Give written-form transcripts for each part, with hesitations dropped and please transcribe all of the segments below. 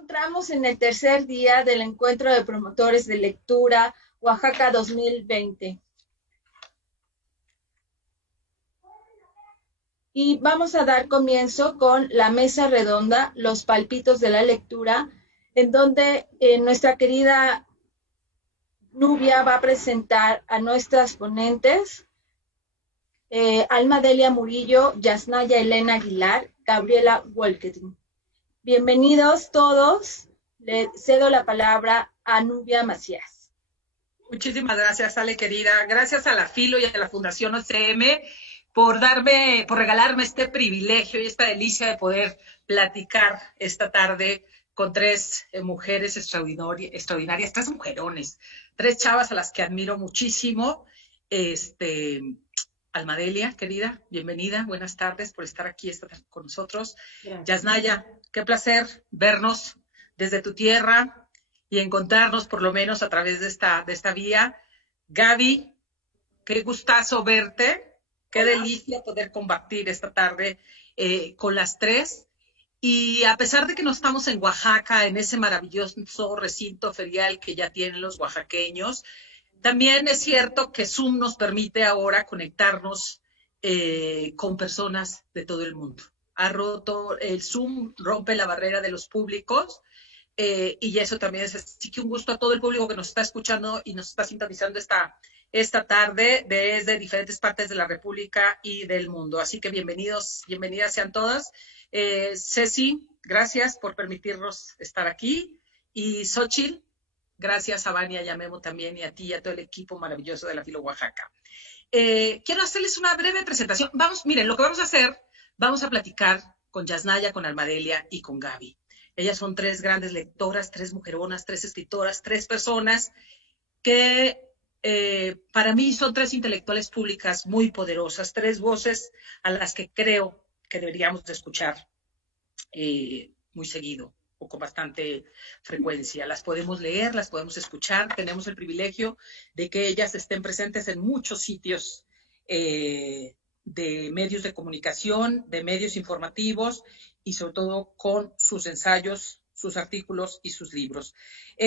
Encontramos en el tercer día del encuentro de promotores de lectura Oaxaca 2020. Y vamos a dar comienzo con la mesa redonda, los palpitos de la lectura, en donde nuestra querida Nubia va a presentar a nuestras ponentes, Alma Delia Murillo, Yasnaya Elena Aguilar, Gabriela Wolkedin. Bienvenidos todos. Le cedo la palabra a Nubia Macías. Muchísimas gracias, Ale, querida. Gracias a la Filo y a la Fundación OCM por regalarme este privilegio y esta delicia de poder platicar esta tarde con tres mujeres extraordinarias, tres mujerones, tres chavas a las que admiro muchísimo. Almadelia, querida, bienvenida, buenas tardes por estar aquí esta tarde con nosotros. Gracias. Yasnaya, qué placer vernos desde tu tierra y encontrarnos por lo menos a través de esta vía. Gaby, qué gustazo verte, qué Hola. Delicia poder compartir esta tarde con las tres. Y a pesar de que no estamos en Oaxaca, en ese maravilloso recinto ferial que ya tienen los oaxaqueños, también es cierto que Zoom nos permite ahora conectarnos con personas de todo el mundo. El Zoom rompe la barrera de los públicos y eso también es así que un gusto a todo el público que nos está escuchando y nos está sintonizando esta tarde desde diferentes partes de la República y del mundo. Así que bienvenidas sean todas. Ceci, gracias por permitirnos estar aquí. Y Xochitl, gracias a Vania y a Memo también, y a ti y a todo el equipo maravilloso de la Filo Oaxaca. Quiero hacerles una breve presentación. Miren, lo que vamos a hacer, vamos a platicar con Yasnaya, con Almadelia y con Gaby. Ellas son tres grandes lectoras, tres mujeronas, tres escritoras, tres personas que para mí son tres intelectuales públicas muy poderosas, tres voces a las que creo que deberíamos de escuchar muy seguido o con bastante frecuencia. Las podemos leer, las podemos escuchar, tenemos el privilegio de que ellas estén presentes en muchos sitios de medios de comunicación, de medios informativos y sobre todo con sus ensayos, sus artículos y sus libros.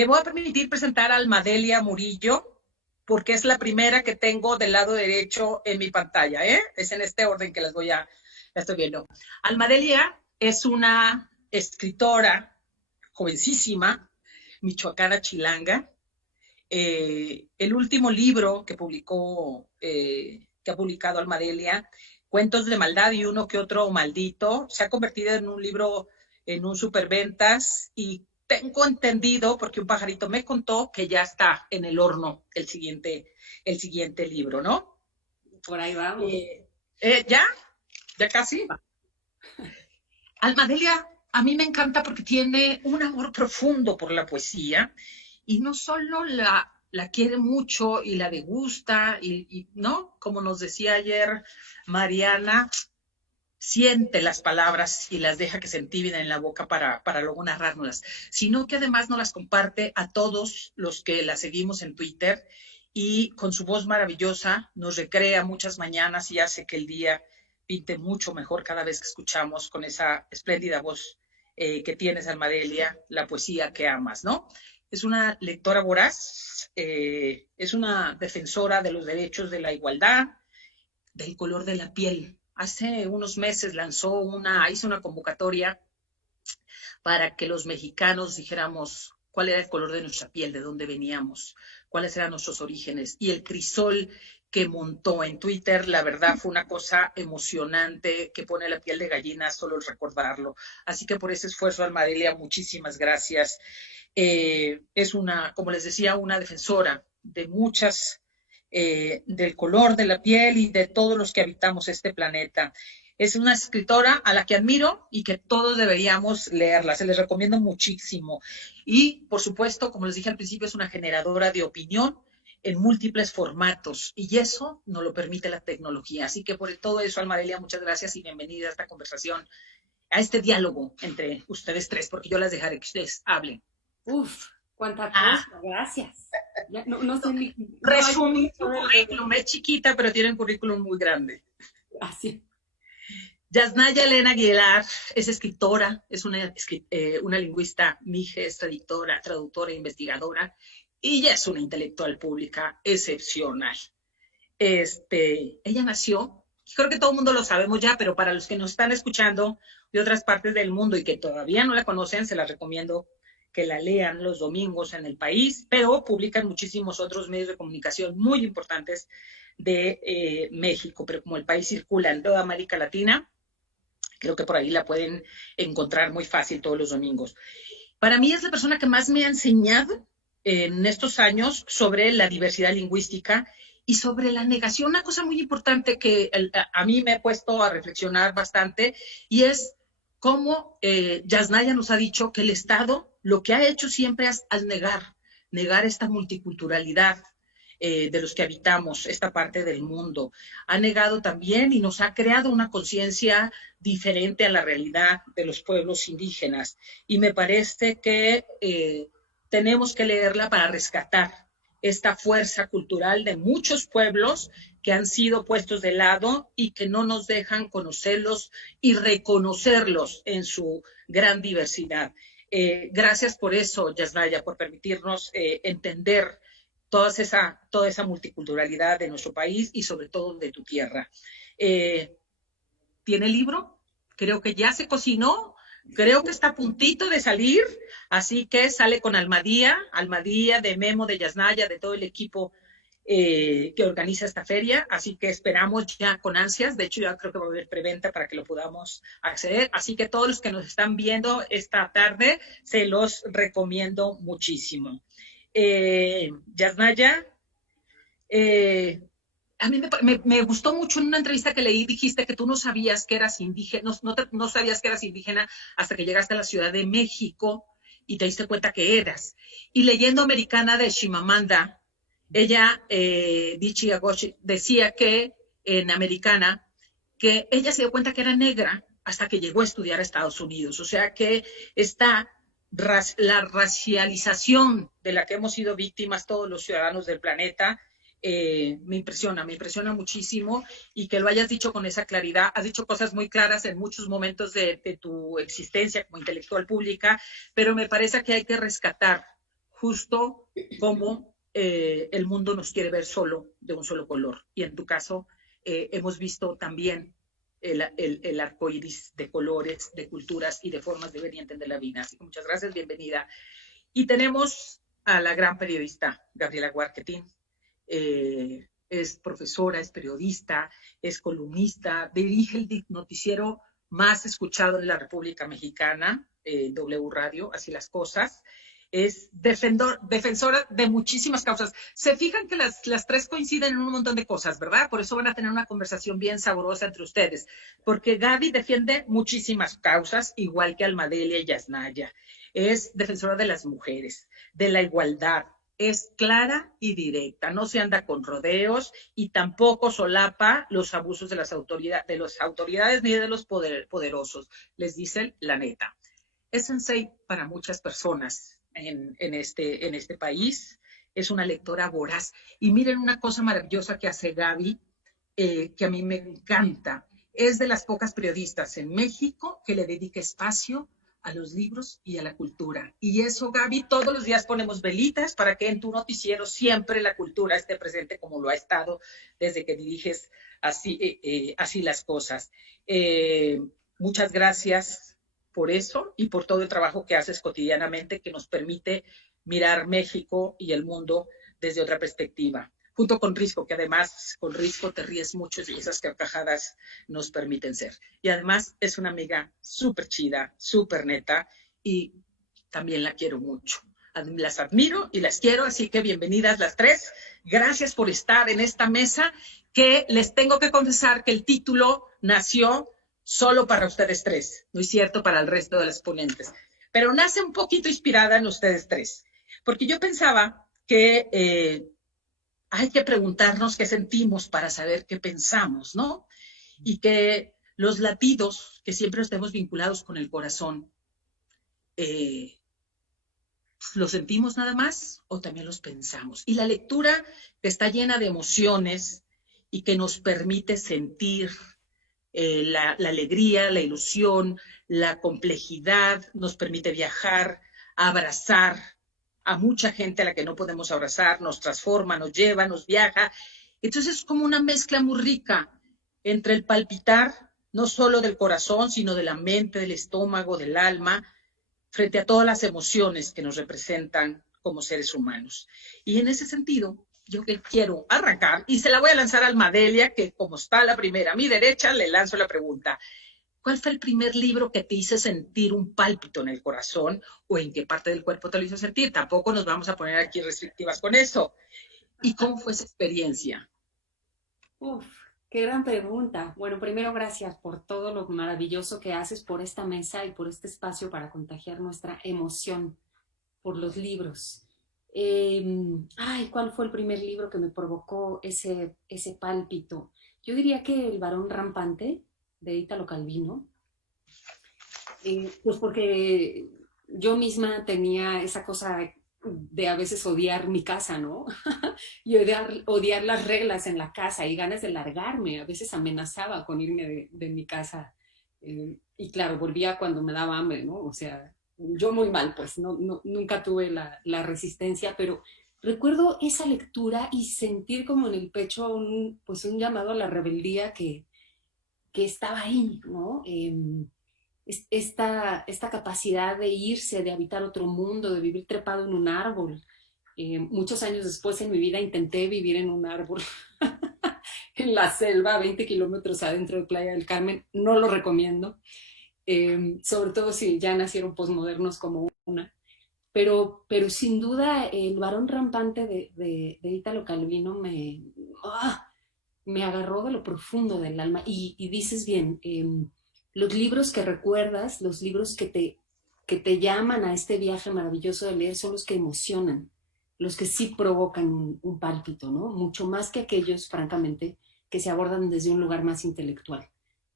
Voy a permitir presentar a Almadelia Murillo porque es la primera que tengo del lado derecho en mi pantalla. Es en este orden que la estoy viendo. Almadelia es una escritora jovencísima, michoacana chilanga. El último libro que ha publicado Almadelia, Cuentos de Maldad y uno que otro maldito, se ha convertido en un libro, en un superventas, y tengo entendido, porque un pajarito me contó, que ya está en el horno el siguiente libro, ¿no? Por ahí vamos. ¿Ya casi? Almadelia a mí me encanta porque tiene un amor profundo por la poesía y no solo la quiere mucho y la degusta, ¿no? Como nos decía ayer Mariana, siente las palabras y las deja que se entibien en la boca para luego narrárnoslas, sino que además nos las comparte a todos los que la seguimos en Twitter y con su voz maravillosa nos recrea muchas mañanas y hace que el día pinte mucho mejor cada vez que escuchamos con esa espléndida voz que tienes, Almadelia, la poesía que amas, ¿no? Es una lectora voraz, es una defensora de los derechos de la igualdad, del color de la piel. Hace unos meses hizo una convocatoria para que los mexicanos dijéramos cuál era el color de nuestra piel, de dónde veníamos, cuáles eran nuestros orígenes. Y el crisol que montó en Twitter, la verdad fue una cosa emocionante que pone la piel de gallina solo el recordarlo. Así que por ese esfuerzo, Almadelia, muchísimas gracias. Es como les decía, una defensora de muchas, del color de la piel y de todos los que habitamos este planeta. Es una escritora a la que admiro y que todos deberíamos leerla. Se les recomiendo muchísimo. Y, por supuesto, como les dije al principio, es una generadora de opinión en múltiples formatos. Y eso nos lo permite la tecnología. Así que por todo eso, Almadelia, muchas gracias y bienvenida a esta conversación, a este diálogo entre ustedes tres, porque yo las dejaré que ustedes hablen. Uf, cuánta cosa, gracias. No sé ni... Resumí tu currículum, es chiquita, pero tiene un currículum muy grande. Gracias. Yasnaya Elena Aguilar es escritora, es una lingüista mije, es traductora e investigadora, y ella es una intelectual pública excepcional. Ella nació, creo que todo el mundo lo sabemos ya, pero para los que nos están escuchando de otras partes del mundo y que todavía no la conocen, se la recomiendo que la lean los domingos en El País, pero publican muchísimos otros medios de comunicación muy importantes de México, pero como El País circula en toda América Latina, creo que por ahí la pueden encontrar muy fácil todos los domingos. Para mí es la persona que más me ha enseñado en estos años sobre la diversidad lingüística y sobre la negación. Una cosa muy importante que a mí me he puesto a reflexionar bastante, y es cómo Yasnaya nos ha dicho que el Estado lo que ha hecho siempre es al negar esta multiculturalidad de los que habitamos esta parte del mundo. Ha negado también y nos ha creado una conciencia diferente a la realidad de los pueblos indígenas. Y me parece que tenemos que leerla para rescatar esta fuerza cultural de muchos pueblos que han sido puestos de lado y que no nos dejan conocerlos y reconocerlos en su gran diversidad. Gracias por eso, Yasnaya, por permitirnos entender toda esa multiculturalidad de nuestro país y sobre todo de tu tierra. ¿Tiene libro? Creo que ya se cocinó, creo que está a puntito de salir, así que sale con Almadía de Memo, de Yasnaya, de todo el equipo que organiza esta feria, así que esperamos ya con ansias. De hecho, ya creo que va a haber preventa para que lo podamos acceder, así que todos los que nos están viendo esta tarde, se los recomiendo muchísimo. Yasnaya, a mí me gustó mucho en una entrevista que leí, dijiste que tú no sabías que eras indígena, no sabías que eras indígena hasta que llegaste a la Ciudad de México y te diste cuenta que eras. Y leyendo Americana de Chimamanda, ella, Adichie Agoche, decía que en Americana, que ella se dio cuenta que era negra hasta que llegó a estudiar a Estados Unidos. O sea que la racialización de la que hemos sido víctimas todos los ciudadanos del planeta, me impresiona muchísimo, y que lo hayas dicho con esa claridad. Has dicho cosas muy claras en muchos momentos de tu existencia como intelectual pública, pero me parece que hay que rescatar justo cómo el mundo nos quiere ver de un solo color. Y en tu caso, hemos visto también el arco iris de colores, de culturas y de formas de ver y entender la vida. Así que muchas gracias, bienvenida. Y tenemos a la gran periodista Gabriela Guarquetín. Es profesora, es periodista, es columnista, dirige el noticiero más escuchado en la República Mexicana, W Radio, Así las Cosas. Es defensora de muchísimas causas. Se fijan que las tres coinciden en un montón de cosas, ¿verdad? Por eso van a tener una conversación bien sabrosa entre ustedes, porque Gaby defiende muchísimas causas, igual que Almadelia y Yasnaya. Es defensora de las mujeres, de la igualdad, es clara y directa, no se anda con rodeos y tampoco solapa los abusos de las autoridades ni de los poderosos. Les dicen la neta. Es sensei para muchas personas en este país. Es una lectora voraz. Y miren una cosa maravillosa que hace Gaby, que a mí me encanta. Es de las pocas periodistas en México que le dedica espacio a los libros y a la cultura. Y eso, Gaby, todos los días ponemos velitas para que en tu noticiero siempre la cultura esté presente, como lo ha estado desde que diriges Así las Cosas. Muchas gracias por eso y por todo el trabajo que haces cotidianamente, que nos permite mirar México y el mundo desde otra perspectiva. Junto con Risco, que además con Risco te ríes mucho y esas carcajadas nos permiten ser. Y además es una amiga súper chida, súper neta, y también la quiero mucho. Las admiro y las quiero, así que bienvenidas las tres. Gracias por estar en esta mesa, que les tengo que confesar que el título nació solo para ustedes tres, no es cierto para el resto de los ponentes, pero nace un poquito inspirada en ustedes tres, porque yo pensaba que hay que preguntarnos qué sentimos para saber qué pensamos, ¿no? Y que los latidos, que siempre estemos vinculados con el corazón, ¿los sentimos nada más o también los pensamos? Y la lectura que está llena de emociones y que nos permite sentir la alegría, la ilusión, la complejidad, nos permite viajar, abrazar a mucha gente a la que no podemos abrazar, nos transforma, nos lleva, nos viaja. Entonces es como una mezcla muy rica entre el palpitar, no solo del corazón, sino de la mente, del estómago, del alma, frente a todas las emociones que nos representan como seres humanos. Y en ese sentido, yo que quiero arrancar, y se la voy a lanzar a Almadelia, que como está la primera a mi derecha, le lanzo la pregunta. ¿Cuál fue el primer libro que te hizo sentir un pálpito en el corazón o en qué parte del cuerpo te lo hizo sentir? Tampoco nos vamos a poner aquí restrictivas con eso. ¿Y cómo fue esa experiencia? Uf, qué gran pregunta. Bueno, primero gracias por todo lo maravilloso que haces por esta mesa y por este espacio para contagiar nuestra emoción por los libros. ¿Cuál fue el primer libro que me provocó ese pálpito? Yo diría que El varón rampante, de Italo Calvino, pues porque yo misma tenía esa cosa de a veces odiar mi casa, ¿no? Y odiar las reglas en la casa y ganas de largarme. A veces amenazaba con irme de mi casa. Y claro, volvía cuando me daba hambre, ¿no? O sea, yo muy mal, pues nunca tuve la resistencia, pero recuerdo esa lectura y sentir como en el pecho pues un llamado a la rebeldía que estaba ahí, ¿no? Esta capacidad de irse, de habitar otro mundo, de vivir trepado en un árbol. Muchos años después en mi vida intenté vivir en un árbol en la selva, 20 kilómetros adentro de Playa del Carmen. No lo recomiendo, sobre todo si ya nacieron posmodernos como una. Pero sin duda el varón rampante de Italo Calvino me agarró de lo profundo del alma. Y dices bien, los libros que recuerdas, los libros que te llaman a este viaje maravilloso de leer son los que emocionan, los que sí provocan un pálpito, ¿no? Mucho más que aquellos, francamente, que se abordan desde un lugar más intelectual.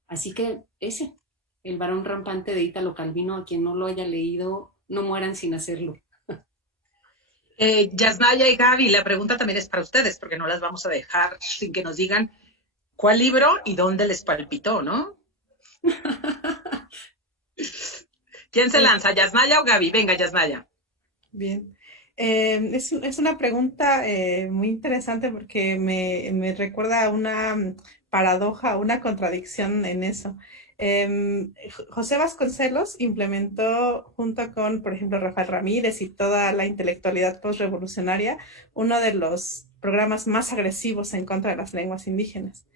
Así que El varón rampante de Italo Calvino, a quien no lo haya leído, no mueran sin hacerlo. Yasnaya y Gaby, la pregunta también es para ustedes, porque no las vamos a dejar sin que nos digan cuál libro y dónde les palpitó, ¿no? ¿Quién se lanza, Yasnaya o Gaby? Venga, Yasnaya. Bien. Es una pregunta muy interesante porque me recuerda a una paradoja, una contradicción en eso. José Vasconcelos implementó junto con, por ejemplo, Rafael Ramírez y toda la intelectualidad postrevolucionaria, uno de los programas más agresivos en contra de las lenguas indígenas.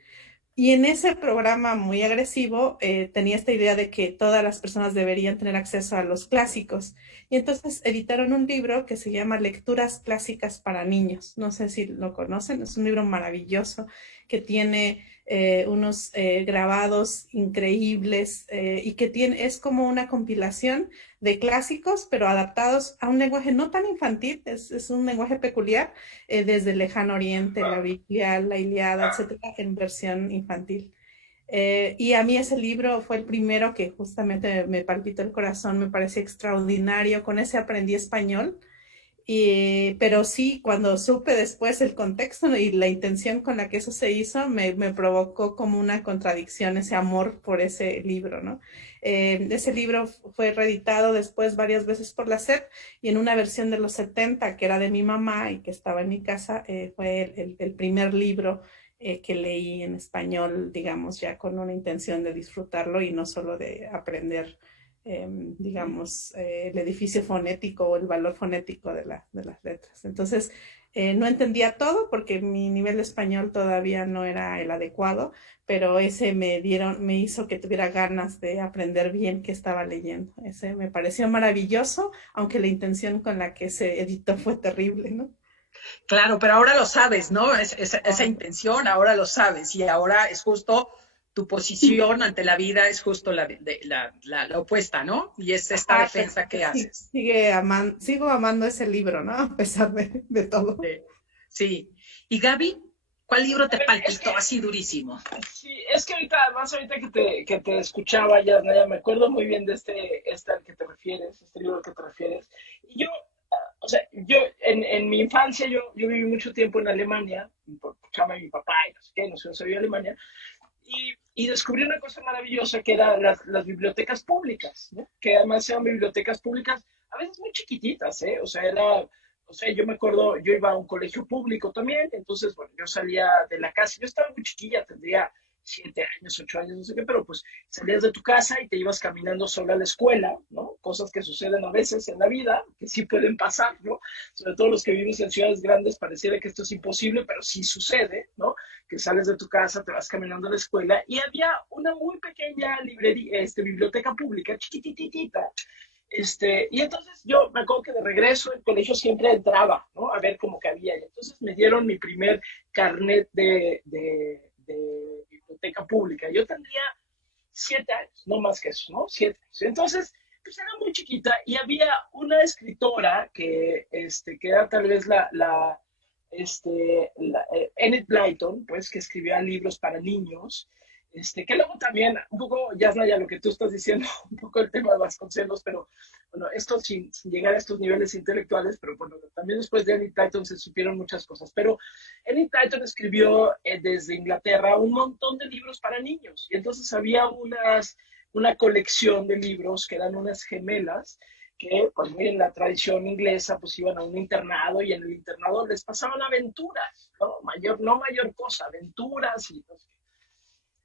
Y en ese programa muy agresivo tenía esta idea de que todas las personas deberían tener acceso a los clásicos. Y entonces editaron un libro que se llama Lecturas Clásicas para Niños. No sé si lo conocen, es un libro maravilloso que tiene unos grabados increíbles y que es como una compilación de clásicos, pero adaptados a un lenguaje no tan infantil, es un lenguaje peculiar, desde el Lejano Oriente, la Biblia, la Ilíada, etcétera, en versión infantil. Y a mí ese libro fue el primero que justamente me palpitó el corazón, me pareció extraordinario, con ese aprendí español. Pero sí, cuando supe después el contexto y la intención con la que eso se hizo, me provocó como una contradicción ese amor por ese libro, ¿no? Ese libro fue reeditado después varias veces por la SEP y en una versión de los 70 que era de mi mamá y que estaba en mi casa, fue el primer libro que leí en español, digamos, ya con una intención de disfrutarlo y no solo de aprender digamos, el edificio fonético o el valor fonético de las letras. Entonces, no entendía todo porque mi nivel de español todavía no era el adecuado, pero ese me hizo que tuviera ganas de aprender bien qué estaba leyendo. Ese me pareció maravilloso, aunque la intención con la que se editó fue terrible, ¿no? Claro, pero ahora lo sabes, ¿no? Esa intención, ahora lo sabes y ahora es justo tu posición ante la vida es justo la opuesta, ¿no? Y es esta defensa que haces. Sigo amando ese libro, ¿no? A pesar de todo. Sí. ¿Y Gaby? ¿Cuál libro te palpitó así durísimo? Sí, es que ahorita que te escuchaba, ya me acuerdo muy bien de al que te refieres, este libro al que te refieres. Y yo, o sea, yo en mi infancia, yo viví mucho tiempo en Alemania, por chama de mi papá y no sé qué, no sé, soy de Alemania. Y descubrí una cosa maravillosa que eran las bibliotecas públicas, ¿no? Que además eran bibliotecas públicas, a veces muy chiquititas, ¿eh? O sea, yo me acuerdo, yo iba a un colegio público también, entonces, bueno, yo salía de la casa, yo estaba muy chiquilla, tendría 7 años, 8 años, no sé qué, pero pues salías de tu casa y te ibas caminando solo a la escuela, ¿no? Cosas que suceden a veces en la vida, que sí pueden pasar, ¿no? Sobre todo los que viven en ciudades grandes, pareciera que esto es imposible, pero sí sucede, ¿no? Que sales de tu casa, te vas caminando a la escuela y había una muy pequeña librería, biblioteca pública, chiquititita, y entonces yo me acuerdo que de regreso el colegio siempre entraba, ¿no? A ver cómo que había. Y entonces me dieron mi primer carnet de biblioteca pública. Yo tendría 7 años, no más que eso, ¿no? 7 años. Entonces, pues era muy chiquita y había una escritora que era tal vez Enid Blyton, pues, que escribía libros para niños, que luego también, un poco, Yasnaya, lo que tú estás diciendo, un poco el tema de Vasconcelos, pero bueno, esto sin llegar a estos niveles intelectuales, pero bueno, también después de Enid Blyton se supieron muchas cosas, pero Enid Blyton escribió desde Inglaterra un montón de libros para niños, y entonces había una colección de libros que eran unas gemelas, que pues muy en la tradición inglesa pues iban a un internado y en el internado les pasaban aventuras, ¿no? No mayor cosa, aventuras y no sé.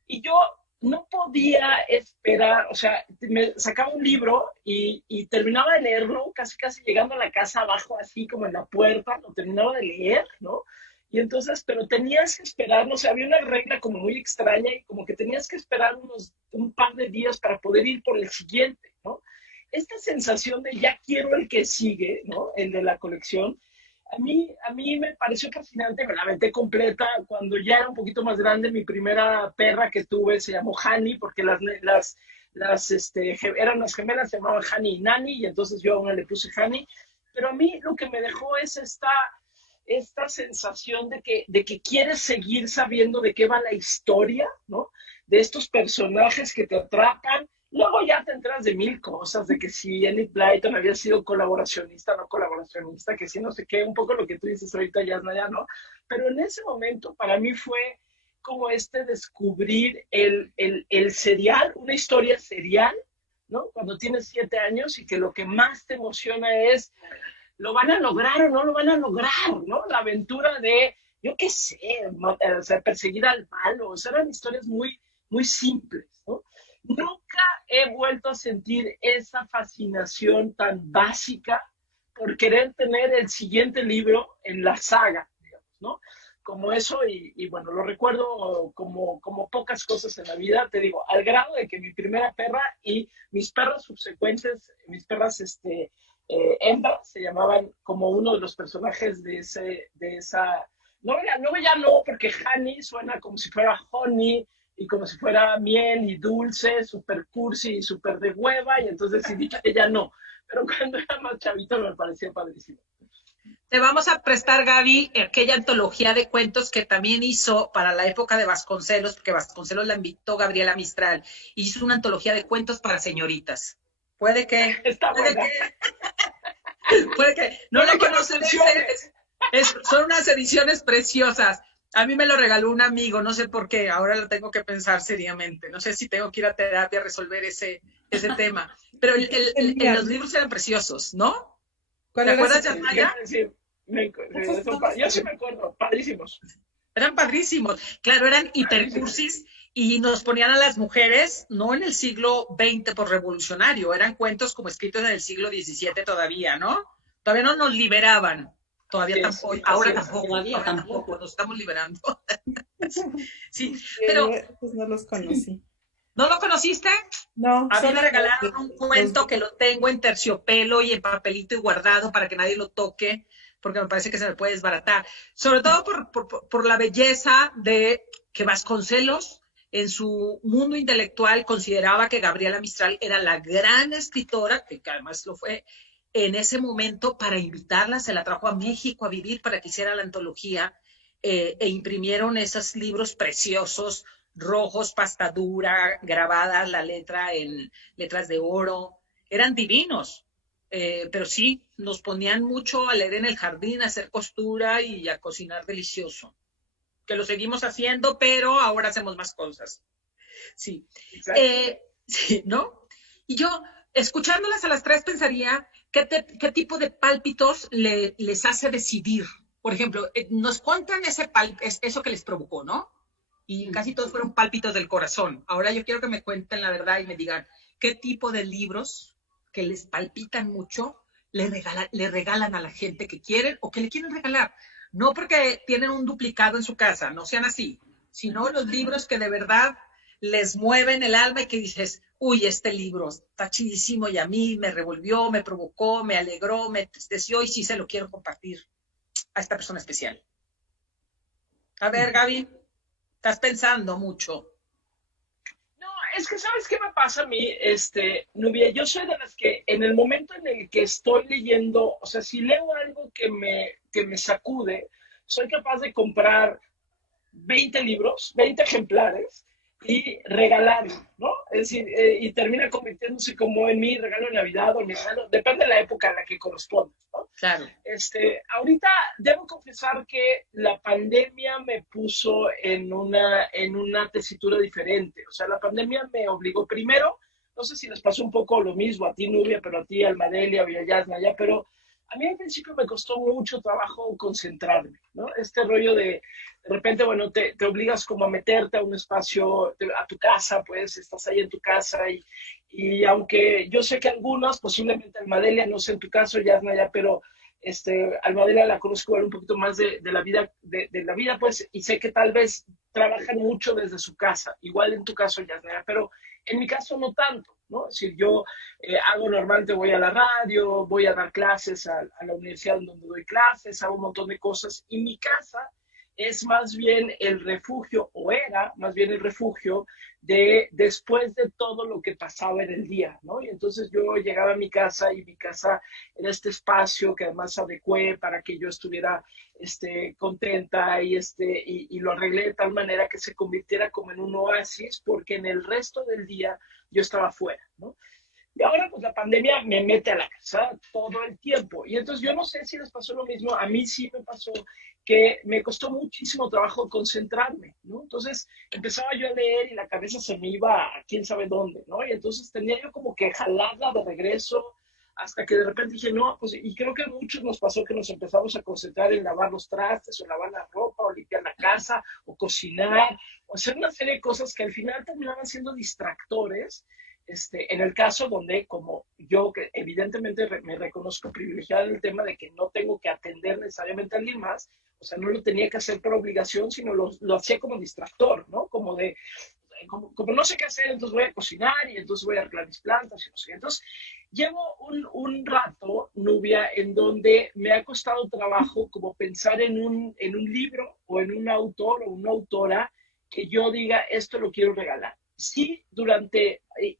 Y yo no podía esperar, o sea, me sacaba un libro y terminaba de leerlo, casi llegando a la casa abajo, así como en la puerta, lo terminaba de leer, ¿no? Y entonces, pero tenías que esperar, no sé, había una regla como muy extraña y como que tenías que esperar un par de días para poder ir por el siguiente, ¿no? Esta sensación de ya quiero el que sigue, ¿no? El de la colección, a mí me pareció fascinante, me la aventé completa. Cuando ya era un poquito más grande, mi primera perra que tuve se llamó Hani, porque eran las gemelas, se llamaban Hani y Nani, y entonces yo a una le puse Hani. Pero a mí lo que me dejó es esta sensación de que quieres seguir sabiendo de qué va la historia, ¿no? De estos personajes que te atrapan. Luego ya te enteras de mil cosas, de que si Enid Blyton había sido colaboracionista, no colaboracionista, que si no sé qué, un poco lo que tú dices ahorita, Yasnaya, ¿no? Pero en ese momento para mí fue como descubrir el serial, una historia serial, ¿no? Cuando tienes 7 años y que lo que más te emociona es, ¿lo van a lograr o no lo van a lograr, ¿no? La aventura de, yo qué sé, o sea, perseguir al malo, o sea, eran historias muy, muy simples, ¿no? Nunca he vuelto a sentir esa fascinación tan básica por querer tener el siguiente libro en la saga, digamos, ¿no? Como eso, y bueno, lo recuerdo como pocas cosas en la vida, te digo, al grado de que mi primera perra y mis perras subsecuentes, mis perras hembras, se llamaban como uno de los personajes de esa novela. No, ya no, porque Honey suena como si fuera honey, y como si fuera miel y dulce, súper cursi y súper de hueva, y entonces decidí que ya no. Pero cuando era más chavito me parecía padrísimo. Te vamos a prestar, Gaby, aquella antología de cuentos que también hizo para la época de Vasconcelos, porque Vasconcelos la invitó Gabriela Mistral, y hizo una antología de cuentos para señoritas. Puede que no la conocen, son unas ediciones preciosas. A mí me lo regaló un amigo, no sé por qué, ahora lo tengo que pensar seriamente. No sé si tengo que ir a terapia a resolver ese tema. Pero los libros eran preciosos, ¿no? ¿Te acuerdas, Yasnaya? Sí, yo sí me acuerdo, padrísimos. Eran padrísimos. Claro, eran hipercursis y nos ponían a las mujeres, no en el siglo XX por revolucionario, eran cuentos como escritos en el siglo XVII todavía, ¿no? Todavía no nos liberaban. Todavía tampoco, ahora tampoco, nos estamos liberando. Sí, pero... Pues no los conocí. ¿No lo conociste? No. A mí me regalaron un cuento que lo tengo en terciopelo y en papelito y guardado para que nadie lo toque, porque me parece que se me puede desbaratar. Sobre todo por la belleza de que Vasconcelos, en su mundo intelectual, consideraba que Gabriela Mistral era la gran escritora, que además lo fue, en ese momento, para invitarla, se la trajo a México a vivir para que hiciera la antología, e imprimieron esos libros preciosos, rojos, pasta dura, grabadas la letra en letras de oro, eran divinos, pero sí, nos ponían mucho a leer en el jardín, a hacer costura y a cocinar delicioso, que lo seguimos haciendo, pero ahora hacemos más cosas. Sí. Exacto. Sí, ¿no? Y yo, escuchándolas a las tres, pensaría, ¿qué tipo de pálpitos les hace decidir? Por ejemplo, nos cuentan eso que les provocó, ¿no? Y casi todos fueron pálpitos del corazón. Ahora yo quiero que me cuenten la verdad y me digan, ¿qué tipo de libros que les palpitan mucho le regalan a la gente que quieren o que le quieren regalar? No porque tienen un duplicado en su casa, no sean así, sino los libros que de verdad les mueven el alma y que dices, uy, este libro está chidísimo y a mí me revolvió, me provocó, me alegró, me entristeció y sí se lo quiero compartir a esta persona especial. A ver, Gaby, estás pensando mucho. No, es que ¿sabes qué me pasa a mí, Nubia? Yo soy de las que en el momento en el que estoy leyendo, o sea, si leo algo que me sacude, soy capaz de comprar 20 libros, 20 ejemplares y regalarlo, ¿no? Es decir, y termina convirtiéndose como en mi regalo de Navidad o mi regalo, depende de la época a la que corresponde, ¿no? Claro. Ahorita debo confesar que la pandemia me puso en una tesitura diferente. O sea, la pandemia me obligó primero, no sé si les pasó un poco lo mismo a ti, Nubia, pero a ti, Almadelia, a Yasna, ya, pero a mí al principio me costó mucho trabajo concentrarme, ¿no? Este rollo de repente, bueno, te obligas como a meterte a un espacio, a tu casa, pues estás ahí en tu casa y aunque yo sé que algunas, posiblemente Almadelia, no sé en tu caso, Yasna, ya, pero Almadelia la conozco un poquito más de la vida, de la vida, pues, y sé que tal vez trabajan mucho desde su casa, igual en tu caso, Yasna, pero en mi caso no tanto, ¿no? Es decir, yo hago normalmente, voy a la radio, voy a dar clases a la universidad donde doy clases, hago un montón de cosas, y mi casa es más bien el refugio, o era más bien el refugio de después de todo lo que pasaba en el día, ¿no? Y entonces yo llegaba a mi casa y mi casa era este espacio que además adecué para que yo estuviera contenta y lo arreglé de tal manera que se convirtiera como en un oasis, porque en el resto del día yo estaba fuera, ¿no? Y ahora pues la pandemia me mete a la casa todo el tiempo. Y entonces yo no sé si les pasó lo mismo, a mí sí me pasó que me costó muchísimo trabajo concentrarme, ¿no? Entonces empezaba yo a leer y la cabeza se me iba a quién sabe dónde, ¿no? Y entonces tenía yo como que jalarla de regreso hasta que de repente dije, no, pues, y creo que a muchos nos pasó que nos empezamos a concentrar en lavar los trastes, o lavar la ropa, o limpiar la casa, o cocinar, o hacer una serie de cosas que al final terminaban siendo distractores. En el caso donde, como yo que evidentemente me reconozco privilegiada en el tema de que no tengo que atender necesariamente a alguien más, o sea, no lo tenía que hacer por obligación, sino lo hacía como distractor, ¿no? Como de, como no sé qué hacer, entonces voy a cocinar y entonces voy a arreglar mis plantas y no sé. Entonces, llevo un rato, Nubia, en donde me ha costado trabajo como pensar en un libro o en un autor o una autora que yo diga, esto lo quiero regalar. Sí,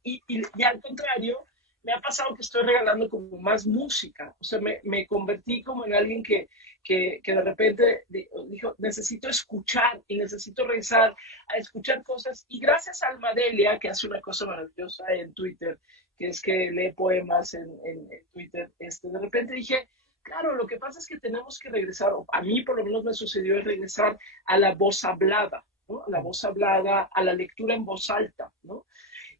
y al contrario, me ha pasado que estoy regalando como más música. O sea, me convertí como en alguien que de repente dijo, necesito escuchar y necesito regresar a escuchar cosas. Y gracias a Almadelia, que hace una cosa maravillosa en Twitter, que es que lee poemas en Twitter, de repente dije, claro, lo que pasa es que tenemos que regresar, o a mí por lo menos me sucedió regresar a la voz hablada, ¿no? A la voz hablada, a la lectura en voz alta, ¿no?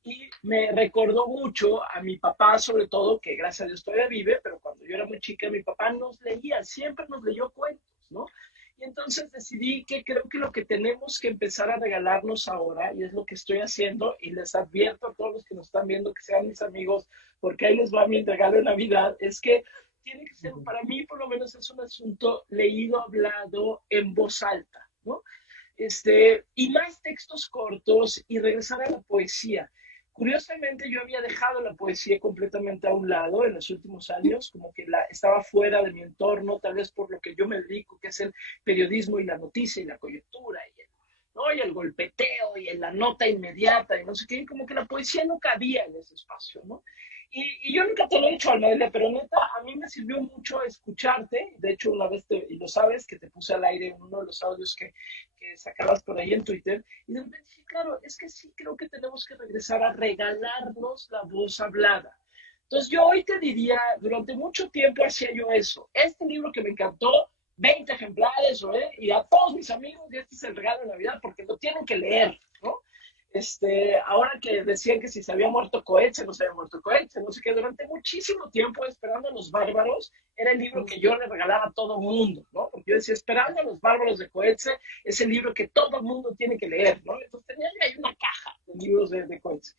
Y me recordó mucho a mi papá, sobre todo, que gracias a Dios todavía vive, pero cuando yo era muy chica, mi papá nos leía, siempre nos leyó cuentos, ¿no? Y entonces decidí que creo que lo que tenemos que empezar a regalarnos ahora, y es lo que estoy haciendo, y les advierto a todos los que nos están viendo, que sean mis amigos, porque ahí les va mi regalo de Navidad, es que tiene que ser, para mí por lo menos es un asunto leído, hablado en voz alta, ¿no? Y más textos cortos y regresar a la poesía. Curiosamente, yo había dejado la poesía completamente a un lado en los últimos años, como que estaba fuera de mi entorno, tal vez por lo que yo me dedico, que es el periodismo y la noticia y la coyuntura, ¿no? Y el golpeteo y la nota inmediata y no sé qué, como que la poesía no cabía en ese espacio, ¿no? Y yo nunca te lo he dicho, Almadelia, pero neta, a mí me sirvió mucho escucharte. De hecho, una vez, y lo sabes, que te puse al aire en uno de los audios que sacabas por ahí en Twitter. Y de repente dije, claro, es que sí creo que tenemos que regresar a regalarnos la voz hablada. Entonces, yo hoy te diría, durante mucho tiempo hacía yo eso. Este libro que me encantó, 20 ejemplares, y a todos mis amigos, y este es el regalo de Navidad, porque lo tienen que leer, ¿no? ahora que decían que si se había muerto Coetze, no se había muerto Coetze, no sé qué, durante muchísimo tiempo Esperando a los Bárbaros era el libro que yo le regalaba a todo mundo, ¿no? Porque yo decía, Esperando a los Bárbaros de Coetze es el libro que todo el mundo tiene que leer, ¿no? Entonces tenía yo ahí una caja de libros de Coetze.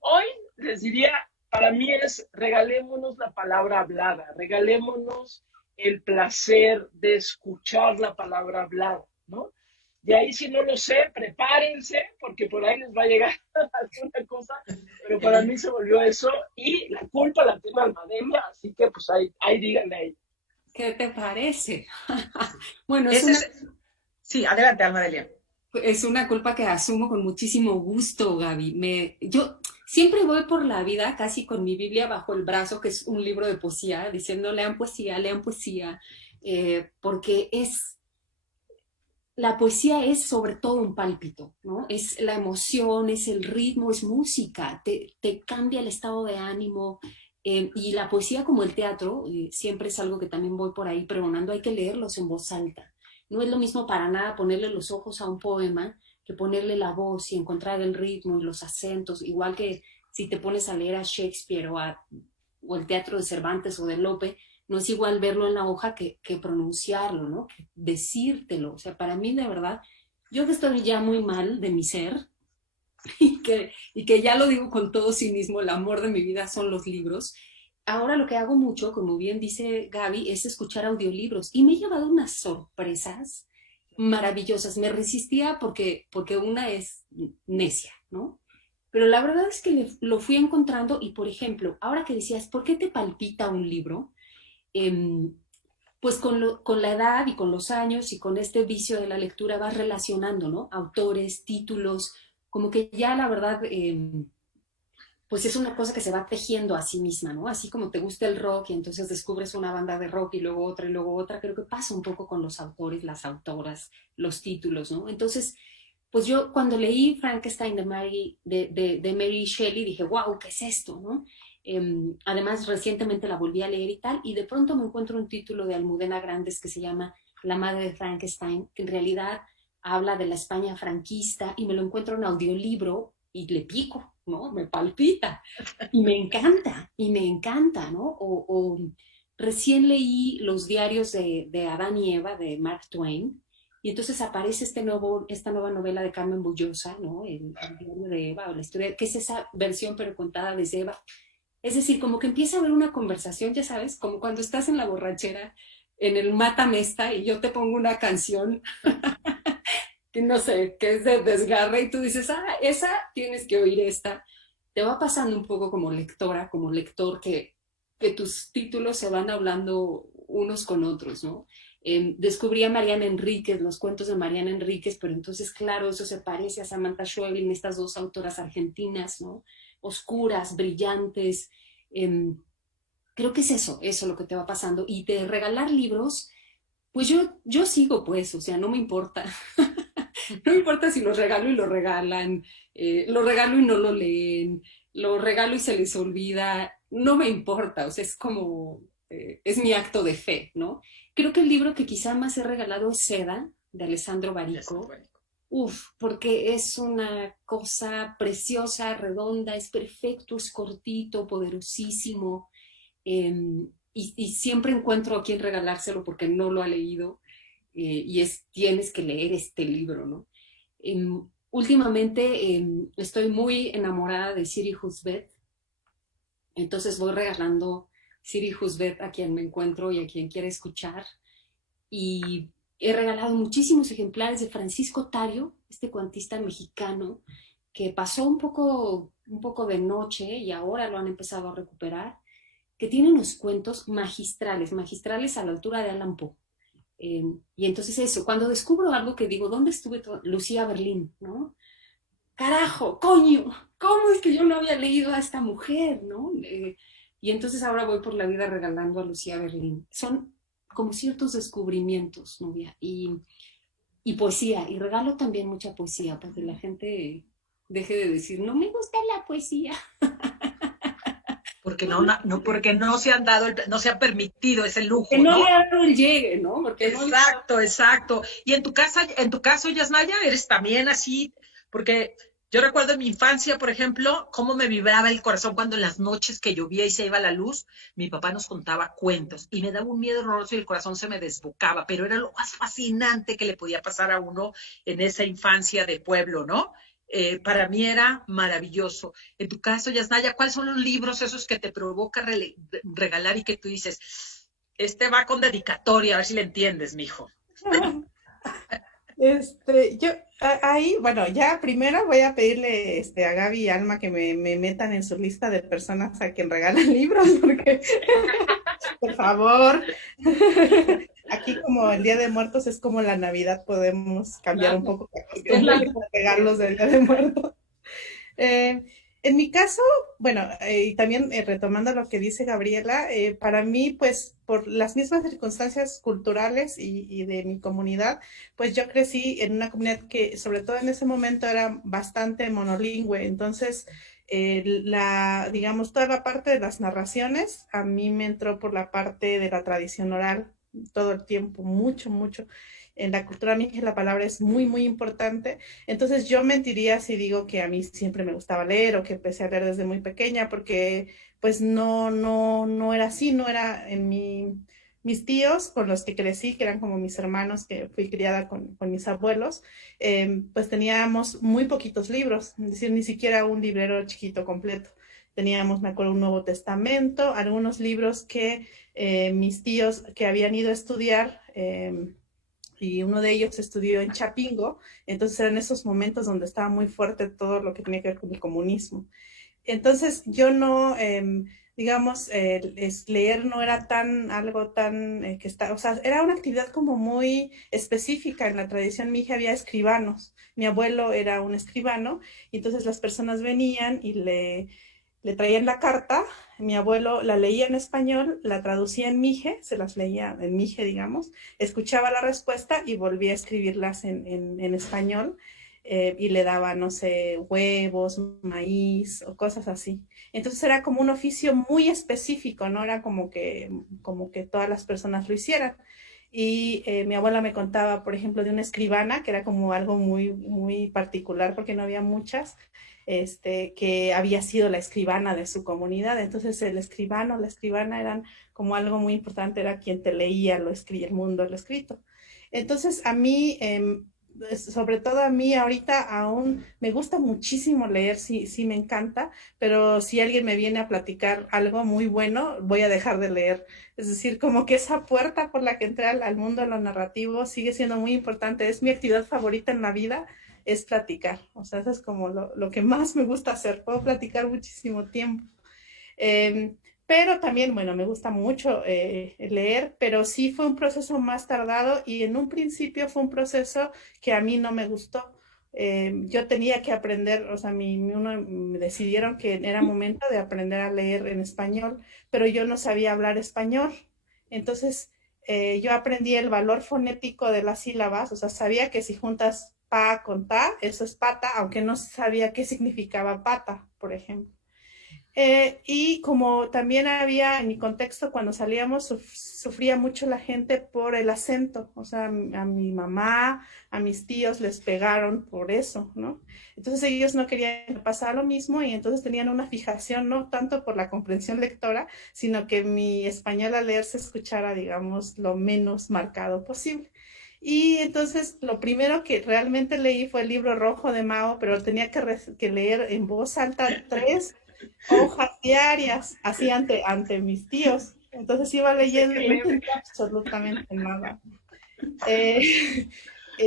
Hoy les diría, para mí es regalémonos la palabra hablada, regalémonos el placer de escuchar la palabra hablada, ¿no? De ahí, si no lo sé, prepárense, porque por ahí les va a llegar alguna cosa, pero para mí se volvió eso, y la culpa la tiene Almadelia, así que pues ahí díganle ahí. ¿Qué te parece? Bueno, Sí, adelante, Almadelia. es una culpa que asumo con muchísimo gusto, Gaby. Yo siempre voy por la vida casi con mi Biblia bajo el brazo, que es un libro de poesía, diciendo lean poesía, porque la poesía es sobre todo un pálpito, ¿no? Es la emoción, es el ritmo, es música, te cambia el estado de ánimo. Y la poesía, como el teatro, siempre es algo que también voy por ahí pregonando, hay que leerlos en voz alta. No es lo mismo para nada ponerle los ojos a un poema que ponerle la voz y encontrar el ritmo y los acentos, igual que si te pones a leer a Shakespeare o el teatro de Cervantes o de Lope, no es igual verlo en la hoja que pronunciarlo, ¿no? Que decírtelo. O sea, para mí, de verdad, yo que estoy ya muy mal de mi ser y que ya lo digo con todo cinismo, el amor de mi vida son los libros. Ahora lo que hago mucho, como bien dice Gaby, es escuchar audiolibros y me he llevado unas sorpresas maravillosas. Me resistía porque una es necia, ¿no? Pero la verdad es que lo fui encontrando y, por ejemplo, ahora que decías, ¿por qué te palpita un libro? Pues con la edad y con los años y con este vicio de la lectura vas relacionando, ¿no? Autores, títulos, como que ya la verdad, pues es una cosa que se va tejiendo a sí misma, ¿no? Así como te gusta el rock y entonces descubres una banda de rock y luego otra, creo que pasa un poco con los autores, las autoras, los títulos, ¿no? Entonces, pues yo cuando leí Frankenstein de Mary Shelley dije, wow, ¿qué es esto, no? Además, recientemente la volví a leer y tal, y de pronto me encuentro un título de Almudena Grandes que se llama La madre de Frankenstein, que en realidad habla de la España franquista, y me lo encuentro en audiolibro y le pico, ¿no? Me palpita, y me encanta, ¿no? Recién leí Los diarios de Adán y Eva de Mark Twain, y entonces aparece esta nueva novela de Carmen Bullosa, ¿no? El diario de Eva, o la historia, que es esa versión pero contada desde Eva. Es decir, como que empieza a haber una conversación, ya sabes, como cuando estás en la borrachera, en el Matamesta, y yo te pongo una canción que no sé, que es de desgarre, y tú dices, esa tienes que oír esta. Te va pasando un poco como lectora, como lector, que tus títulos se van hablando unos con otros, ¿no? Descubrí a Mariana Enríquez, los cuentos de Mariana Enríquez, pero entonces, claro, eso se parece a Samantha Schweblin, estas dos autoras argentinas, ¿no? Oscuras, brillantes. Creo que es eso lo que te va pasando. Y de regalar libros, pues yo sigo, pues, o sea, no me importa. No me importa si los regalo y lo regalan, lo regalo y no lo leen, lo regalo y se les olvida, no me importa, o sea, es como, es mi acto de fe, ¿no? Creo que el libro que quizá más he regalado es Seda, de Alessandro Barico. Porque es una cosa preciosa, redonda, es perfecto, es cortito, poderosísimo, y siempre encuentro a quien regalárselo porque no lo ha leído, tienes que leer este libro, ¿no? Últimamente estoy muy enamorada de Siri Husbeth, entonces voy regalando Siri Husbeth a quien me encuentro y a quien quiera escuchar, y he regalado muchísimos ejemplares de Francisco Tario, este cuentista mexicano que pasó un poco de noche y ahora lo han empezado a recuperar, que tiene unos cuentos magistrales a la altura de Allan Poe. Y entonces eso, cuando descubro algo que digo, ¿dónde estuve? Lucía Berlín, ¿no? Carajo, coño, ¿cómo es que yo no había leído a esta mujer, ¿no? Y entonces ahora voy por la vida regalando a Lucía Berlín. Son como ciertos descubrimientos, Nubia, y poesía, y regalo también mucha poesía, para que la gente deje de decir, no me gusta la poesía. Porque porque no se han dado, no se ha permitido ese lujo, que no le ha dado el llegue, ¿no? Porque exacto. Y en tu caso, Yasnaya, eres también así, porque Yo recuerdo en mi infancia, por ejemplo, cómo me vibraba el corazón cuando en las noches que llovía y se iba la luz, mi papá nos contaba cuentos y me daba un miedo horroroso y el corazón se me desbocaba, pero era lo más fascinante que le podía pasar a uno en esa infancia de pueblo, ¿no? Para mí era maravilloso. En tu caso, Yasnaya, ¿cuáles son los libros esos que te provoca regalar y que tú dices, este va con dedicatoria, a ver si le entiendes, mijo? Yo ahí, bueno, ya primero voy a pedirle a Gaby y Alma que me metan en su lista de personas a quien regalan libros, porque por favor, aquí como el Día de Muertos es como la Navidad, podemos cambiar un poco la costumbre de regalos del Día de Muertos. Eh, en mi caso, bueno, y también retomando lo que dice Gabriela, para mí, pues por las mismas circunstancias culturales y de mi comunidad, pues yo crecí en una comunidad que sobre todo en ese momento era bastante monolingüe, entonces digamos, toda la parte de las narraciones a mí me entró por la parte de la tradición oral todo el tiempo, mucho, mucho. En la cultura mije la palabra es muy, muy importante. Entonces yo mentiría si digo que a mí siempre me gustaba leer o que empecé a leer desde muy pequeña, porque pues no era así, no era en mis tíos con los que crecí, que eran como mis hermanos, que fui criada con mis abuelos, pues teníamos muy poquitos libros, es decir, ni siquiera un librero chiquito completo. Teníamos, me acuerdo, un Nuevo Testamento, algunos libros que mis tíos que habían ido a estudiar, y uno de ellos estudió en Chapingo, entonces eran esos momentos donde estaba muy fuerte todo lo que tenía que ver con el comunismo. Entonces yo no, digamos, leer no era algo tan, que está, o sea, era una actividad como muy específica en la tradición mija, había escribanos, mi abuelo era un escribano, y entonces las personas venían y le traían la carta, mi abuelo la leía en español, la traducía en mije, se las leía en mije, digamos, escuchaba la respuesta y volvía a escribirlas en español, y le daba, no sé, huevos, maíz o cosas así. Entonces era como un oficio muy específico, no era como que todas las personas lo hicieran. Y mi abuela me contaba, por ejemplo, de una escribana, que era como algo muy, muy particular porque no había muchas, que había sido la escribana de su comunidad. Entonces el escribano, la escribana eran como algo muy importante, era quien te leía el mundo, lo escrito. Entonces a mí, sobre todo a mí ahorita aún me gusta muchísimo leer, sí, sí me encanta, pero si alguien me viene a platicar algo muy bueno, voy a dejar de leer. Es decir, como que esa puerta por la que entré al mundo de lo narrativo sigue siendo muy importante. Es mi actividad favorita en la vida, es platicar. O sea, eso es como lo que más me gusta hacer. Puedo platicar muchísimo tiempo. Eh, pero también, bueno, me gusta mucho leer, pero sí fue un proceso más tardado y en un principio fue un proceso que a mí no me gustó. Yo tenía que aprender, o sea, me decidieron que era momento de aprender a leer en español, pero yo no sabía hablar español. Entonces, yo aprendí el valor fonético de las sílabas, o sea, sabía que si juntas pa con ta, eso es pata, aunque no sabía qué significaba pata, por ejemplo. Y como también había en mi contexto, cuando salíamos, sufría mucho la gente por el acento, o sea, a mi mamá, a mis tíos les pegaron por eso, ¿no? Entonces ellos no querían que pasara lo mismo y entonces tenían una fijación, no tanto por la comprensión lectora, sino que mi español al leer se escuchara, digamos, lo menos marcado posible. Y entonces lo primero que realmente leí fue el libro rojo de Mao, pero tenía que leer en voz alta 3 hojas diarias, así ante mis tíos. Entonces iba leyendo y no entendía absolutamente nada. Eh,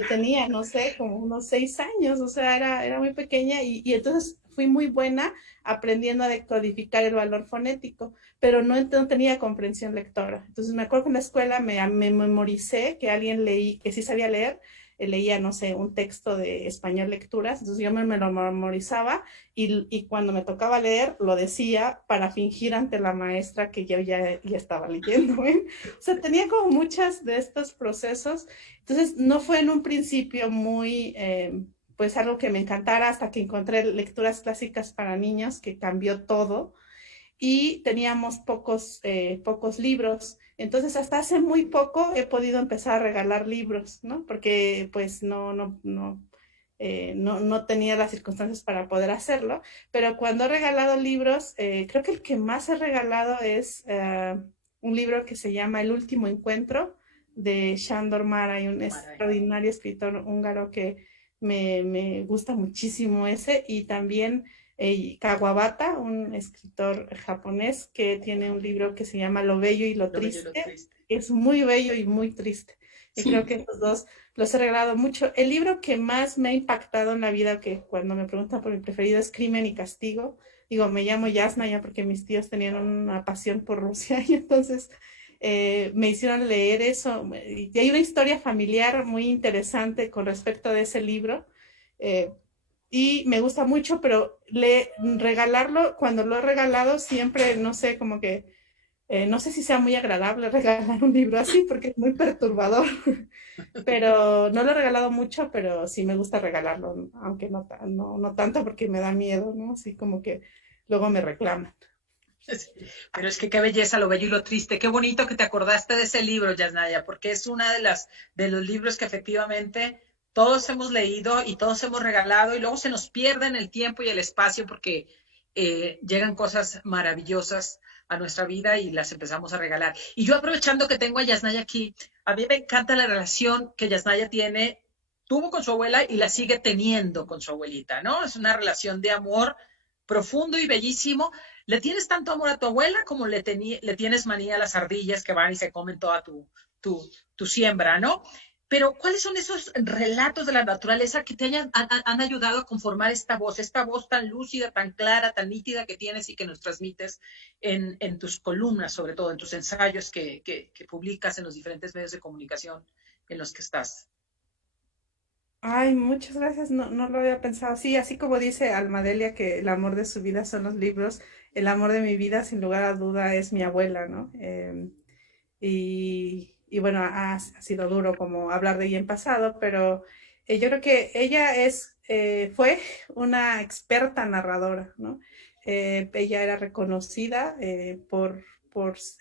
tenía, no sé, como unos 6 años, o sea, era muy pequeña y entonces fui muy buena aprendiendo a decodificar el valor fonético, pero no tenía comprensión lectora. Entonces me acuerdo que en la escuela me memoricé que alguien leí, que sí sabía leer, leía, no sé, un texto de español lecturas, entonces yo me lo memorizaba y cuando me tocaba leer lo decía para fingir ante la maestra que yo ya estaba leyendo, ¿eh? O sea, tenía como muchas de estos procesos. Entonces, no fue en un principio muy, pues algo que me encantara hasta que encontré lecturas clásicas para niños, que cambió todo y teníamos pocos libros. Entonces, hasta hace muy poco he podido empezar a regalar libros, ¿no? Porque pues no, no tenía las circunstancias para poder hacerlo, pero cuando he regalado libros, creo que el que más he regalado es un libro que se llama El último encuentro de Sándor Márai, un extraordinario escritor húngaro que me gusta muchísimo ese, y también Kawabata, un escritor japonés que tiene un libro que se llama Lo bello y lo Lo bello y lo triste. triste. Es muy bello y muy triste. Y creo que estos dos los he regalado mucho. El libro que más me ha impactado en la vida, que cuando me preguntan por mi preferido, es Crimen y Castigo. Digo, me llamo Yasnaya porque mis tíos tenían una pasión por Rusia y entonces me hicieron leer eso. Y hay una historia familiar muy interesante con respecto de ese libro. Eh, y me gusta mucho, pero regalarlo, cuando lo he regalado, siempre, no sé, como que no sé si sea muy agradable regalar un libro así porque es muy perturbador, pero no lo he regalado mucho, pero sí me gusta regalarlo, aunque no tanto porque me da miedo, ¿no? Así como que luego me reclaman. Pero es que qué belleza, lo bello y lo triste. Qué bonito que te acordaste de ese libro, Yasnaya, porque es una de los libros que efectivamente todos hemos leído y todos hemos regalado y luego se nos pierde en el tiempo y el espacio porque llegan cosas maravillosas a nuestra vida y las empezamos a regalar. Y yo aprovechando que tengo a Yasnaya aquí, a mí me encanta la relación que Yasnaya tuvo con su abuela y la sigue teniendo con su abuelita, ¿no? Es una relación de amor profundo y bellísimo. ¿Le tienes tanto amor a tu abuela como le tienes manía a las ardillas que van y se comen toda tu siembra, ¿no? Pero, ¿cuáles son esos relatos de la naturaleza que te han ayudado a conformar esta voz tan lúcida, tan clara, tan nítida que tienes y que nos transmites en tus columnas, sobre todo en tus ensayos que publicas en los diferentes medios de comunicación en los que estás? Ay, muchas gracias, no lo había pensado. Sí, así como dice Almadelia que el amor de su vida son los libros, el amor de mi vida, sin lugar a duda, es mi abuela, ¿no? Y bueno, ha sido duro como hablar de ella en pasado, pero yo creo que ella fue una experta narradora, ¿no? Ella era reconocida por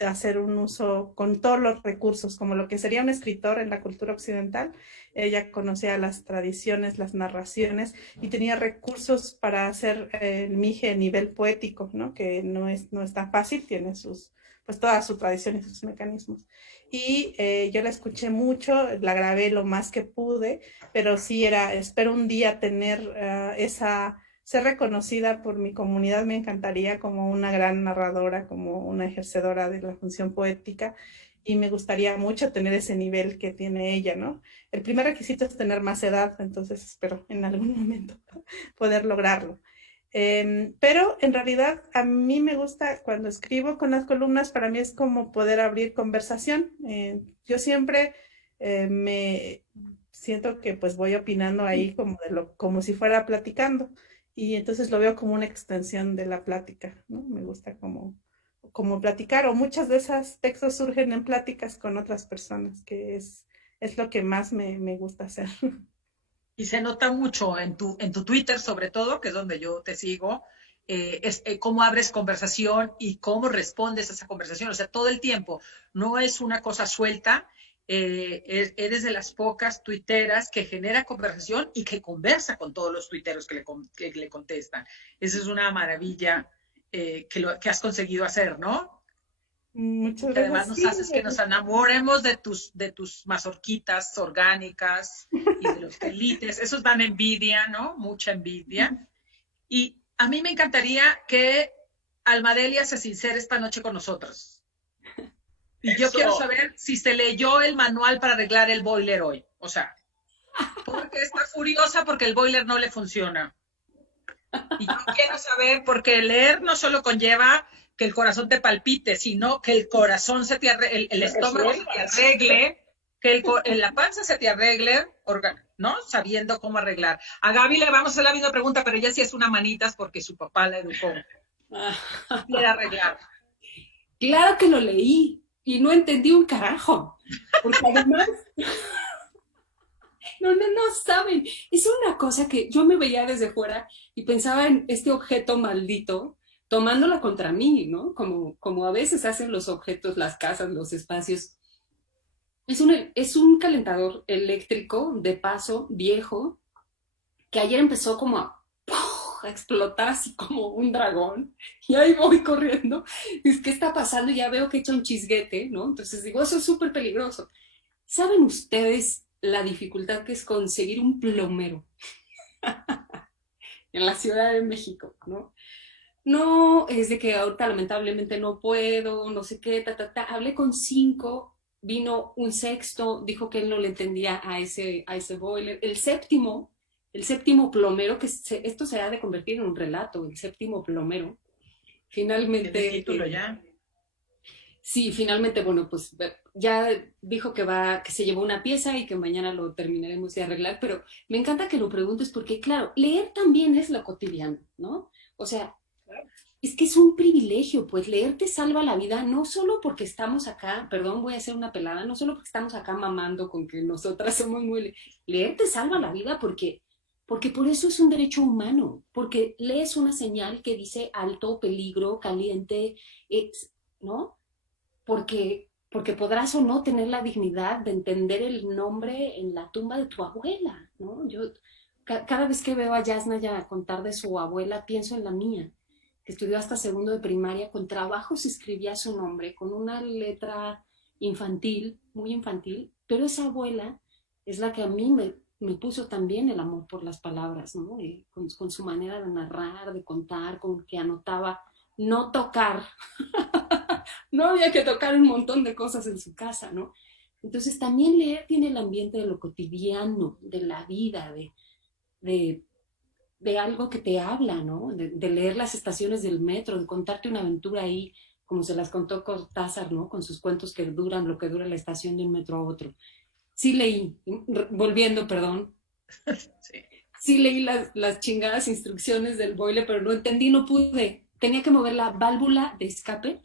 hacer un uso con todos los recursos, como lo que sería un escritor en la cultura occidental. Ella conocía las tradiciones, las narraciones y tenía recursos para hacer el mije a nivel poético, ¿no? Que no es tan fácil, tiene pues toda su tradición y sus mecanismos. Y yo la escuché mucho, la grabé lo más que pude, pero sí espero un día tener ser reconocida por mi comunidad, me encantaría como una gran narradora, como una ejercedora de la función poética, y me gustaría mucho tener ese nivel que tiene ella, ¿no? El primer requisito es tener más edad, entonces espero en algún momento poder lograrlo. Pero en realidad a mí me gusta cuando escribo con las columnas, para mí es como poder abrir conversación. Yo siempre me siento que pues voy opinando ahí como si fuera platicando y entonces lo veo como una extensión de la plática, ¿no? Me gusta como platicar o muchas de esos textos surgen en pláticas con otras personas, que es lo que más me gusta hacer. Y se nota mucho en tu Twitter, sobre todo, que es donde yo te sigo, cómo abres conversación y cómo respondes a esa conversación. O sea, todo el tiempo. No es una cosa suelta. Eres de las pocas tuiteras que genera conversación y que conversa con todos los tuiteros que le contestan. Esa es una maravilla que has conseguido hacer, ¿no? Muchas Que además gracias. nos Sí, haces que nos enamoremos de tus mazorquitas orgánicas y de los quelites. Esos dan envidia, ¿no? Mucha envidia. Y a mí me encantaría que Almadelia se sincere esta noche con nosotros. Y yo quiero saber si se leyó el manual para arreglar el boiler hoy. O sea, porque está furiosa porque el boiler no le funciona. Y yo quiero saber, porque leer no solo conlleva que el corazón te palpite, sino que el corazón el estómago se te arregle, que la panza se te arregle, ¿no? Sabiendo cómo arreglar. A Gaby le vamos a hacer la misma pregunta, pero ella sí es una manitas porque su papá la educó. Quiere arreglar. Claro que lo leí y no entendí un carajo. Porque además, no saben. Es una cosa que yo me veía desde fuera y pensaba en este objeto maldito tomándola contra mí, ¿no? Como a veces hacen los objetos, las casas, los espacios. Es un calentador eléctrico de paso viejo que ayer empezó como a explotar así como un dragón, y ahí voy corriendo, es ¿qué está pasando? Ya veo que echa un chisguete, ¿no? Entonces digo, eso es súper peligroso. ¿Saben ustedes la dificultad que es conseguir un plomero en la Ciudad de México, ¿no? No, es de que ahorita lamentablemente no puedo, no sé qué, Hablé con 5, vino un sexto, dijo que él no le entendía a ese boiler. El séptimo plomero, esto se ha de convertir en un relato, el séptimo plomero, Tiene finalmente, título ya. sí, finalmente, bueno, pues ya dijo que se llevó una pieza y que mañana lo terminaremos de arreglar, pero me encanta que lo preguntes porque, claro, leer también es lo cotidiano, ¿no? O sea, es que es un privilegio, pues leer te salva la vida, no solo porque estamos acá, perdón, voy a hacer una pelada, no solo porque estamos acá mamando con que nosotras somos muy... Leer te salva la vida porque por eso es un derecho humano, porque lees una señal que dice alto, peligro, caliente, ¿no? Porque podrás o no tener la dignidad de entender el nombre en la tumba de tu abuela, ¿no? Yo cada vez que veo a Yasnaya contar de su abuela, pienso en la mía, que estudió hasta segundo de primaria, con trabajo se escribía su nombre, con una letra infantil, muy infantil, pero esa abuela es la que a mí me puso también el amor por las palabras, ¿no? Con su manera de narrar, de contar, con que anotaba no tocar. No había que tocar un montón de cosas en su casa, ¿no? Entonces también leer tiene el ambiente de lo cotidiano, de la vida, de, de algo que te habla, ¿no? De leer las estaciones del metro, de contarte una aventura ahí, como se las contó Cortázar, ¿no? Con sus cuentos que duran lo que dura la estación de un metro a otro. Sí leí, volviendo, perdón, Sí. sí leí las chingadas instrucciones del boiler, pero no entendí, no pude. Tenía que mover la válvula de escape,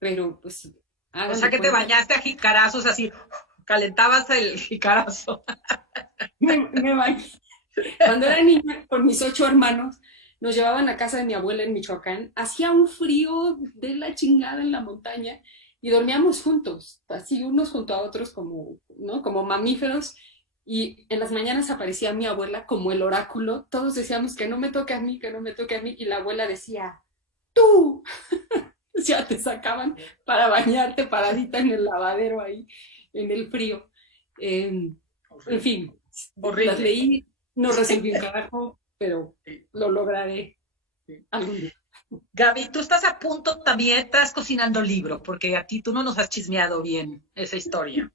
pero pues O sea háganme que te cuenta. bañaste a jicarazos así, calentabas el jicarazo. Me bañé. Cuando era niña, con mis 8 hermanos, nos llevaban a casa de mi abuela en Michoacán. Hacía un frío de la chingada en la montaña y dormíamos juntos, así unos junto a otros como, ¿no? Como mamíferos. Y en las mañanas aparecía mi abuela como el oráculo. Todos decíamos que no me toque a mí, que no me toque a mí. Y la abuela decía, tú. Ya te sacaban para bañarte paradita en el lavadero ahí, en el frío. En fin, las Horrible. leí, no resolví un carajo, pero Sí, lo lograré sí. algún día. Gaby, tú estás a punto también, estás cocinando libro, porque a ti tú no nos has chismeado bien esa historia.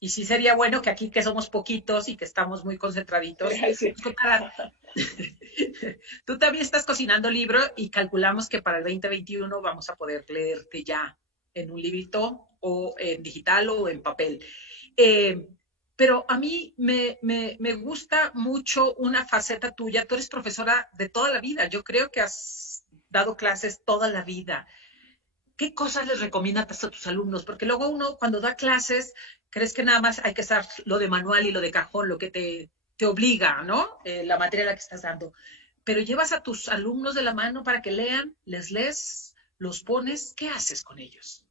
Y sí sería bueno que aquí, que somos poquitos y que estamos muy concentraditos, Sí. nos contaras. Tú también estás cocinando libro y calculamos que para el 2021 vamos a poder leerte ya en un librito o en digital o en papel. Eh, pero a mí me gusta mucho una faceta tuya. Tú eres profesora de toda la vida. Yo creo que has dado clases toda la vida. ¿Qué cosas les recomiendas a tus alumnos? Porque luego uno cuando da clases, crees que nada más hay que estar lo de manual y lo de cajón, lo que te obliga, ¿no? La materia a la que estás dando. Pero llevas a tus alumnos de la mano para que lean, les lees, los pones, ¿qué haces con ellos?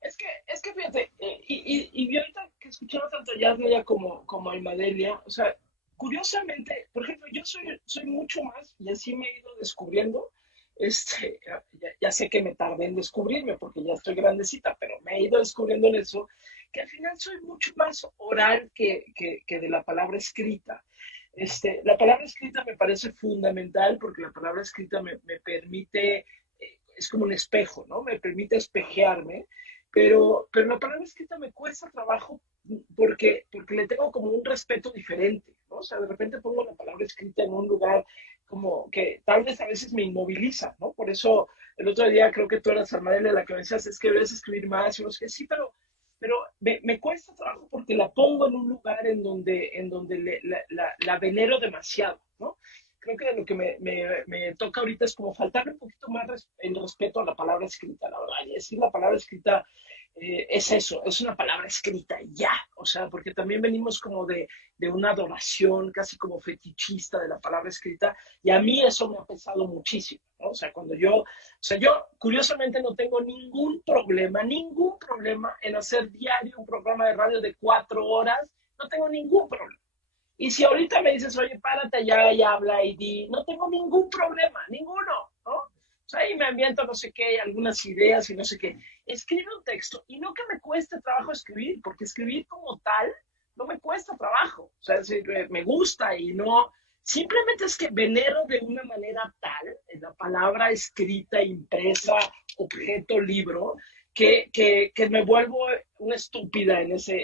Es que fíjate, y ahorita que escuchaba tanto a Yasnia como a Almadelia, o sea, curiosamente, por ejemplo, yo soy mucho más, y así me he ido descubriendo, ya sé que me tardé en descubrirme porque ya estoy grandecita, pero me he ido descubriendo en eso, que al final soy mucho más oral que de la palabra escrita. La palabra escrita me parece fundamental porque la palabra escrita me permite, es como un espejo, ¿no? Me permite espejearme, pero la palabra escrita me cuesta trabajo porque le tengo como un respeto diferente, ¿no? O sea, de repente pongo la palabra escrita en un lugar como que tal vez a veces me inmoviliza, ¿no? Por eso el otro día creo que tú eras Armadillo la que me decías, es que debes escribir más, y no sé qué, sí, pero me cuesta trabajo porque la pongo en un lugar en donde la venero demasiado, ¿no? Creo que lo que me toca ahorita es como faltarle un poquito más el respeto a la palabra escrita, la verdad. Y decir la palabra escrita es eso, es una palabra escrita ya. O sea, porque también venimos como de una adoración casi como fetichista de la palabra escrita. Y a mí eso me ha pesado muchísimo, ¿no? O sea, yo curiosamente no tengo ningún problema en hacer diario un programa de radio de 4 horas. No tengo ningún problema. Y si ahorita me dices, oye, párate allá y habla y di, no tengo ningún problema, ninguno, ¿no? O sea, ahí me ambiento no sé qué, algunas ideas y no sé qué. Escribe un texto y no que me cueste trabajo escribir, porque escribir como tal no me cuesta trabajo. O sea, me gusta y no, simplemente es que venero de una manera tal, en la palabra escrita, impresa, objeto, libro, que me vuelvo una estúpida en, ese,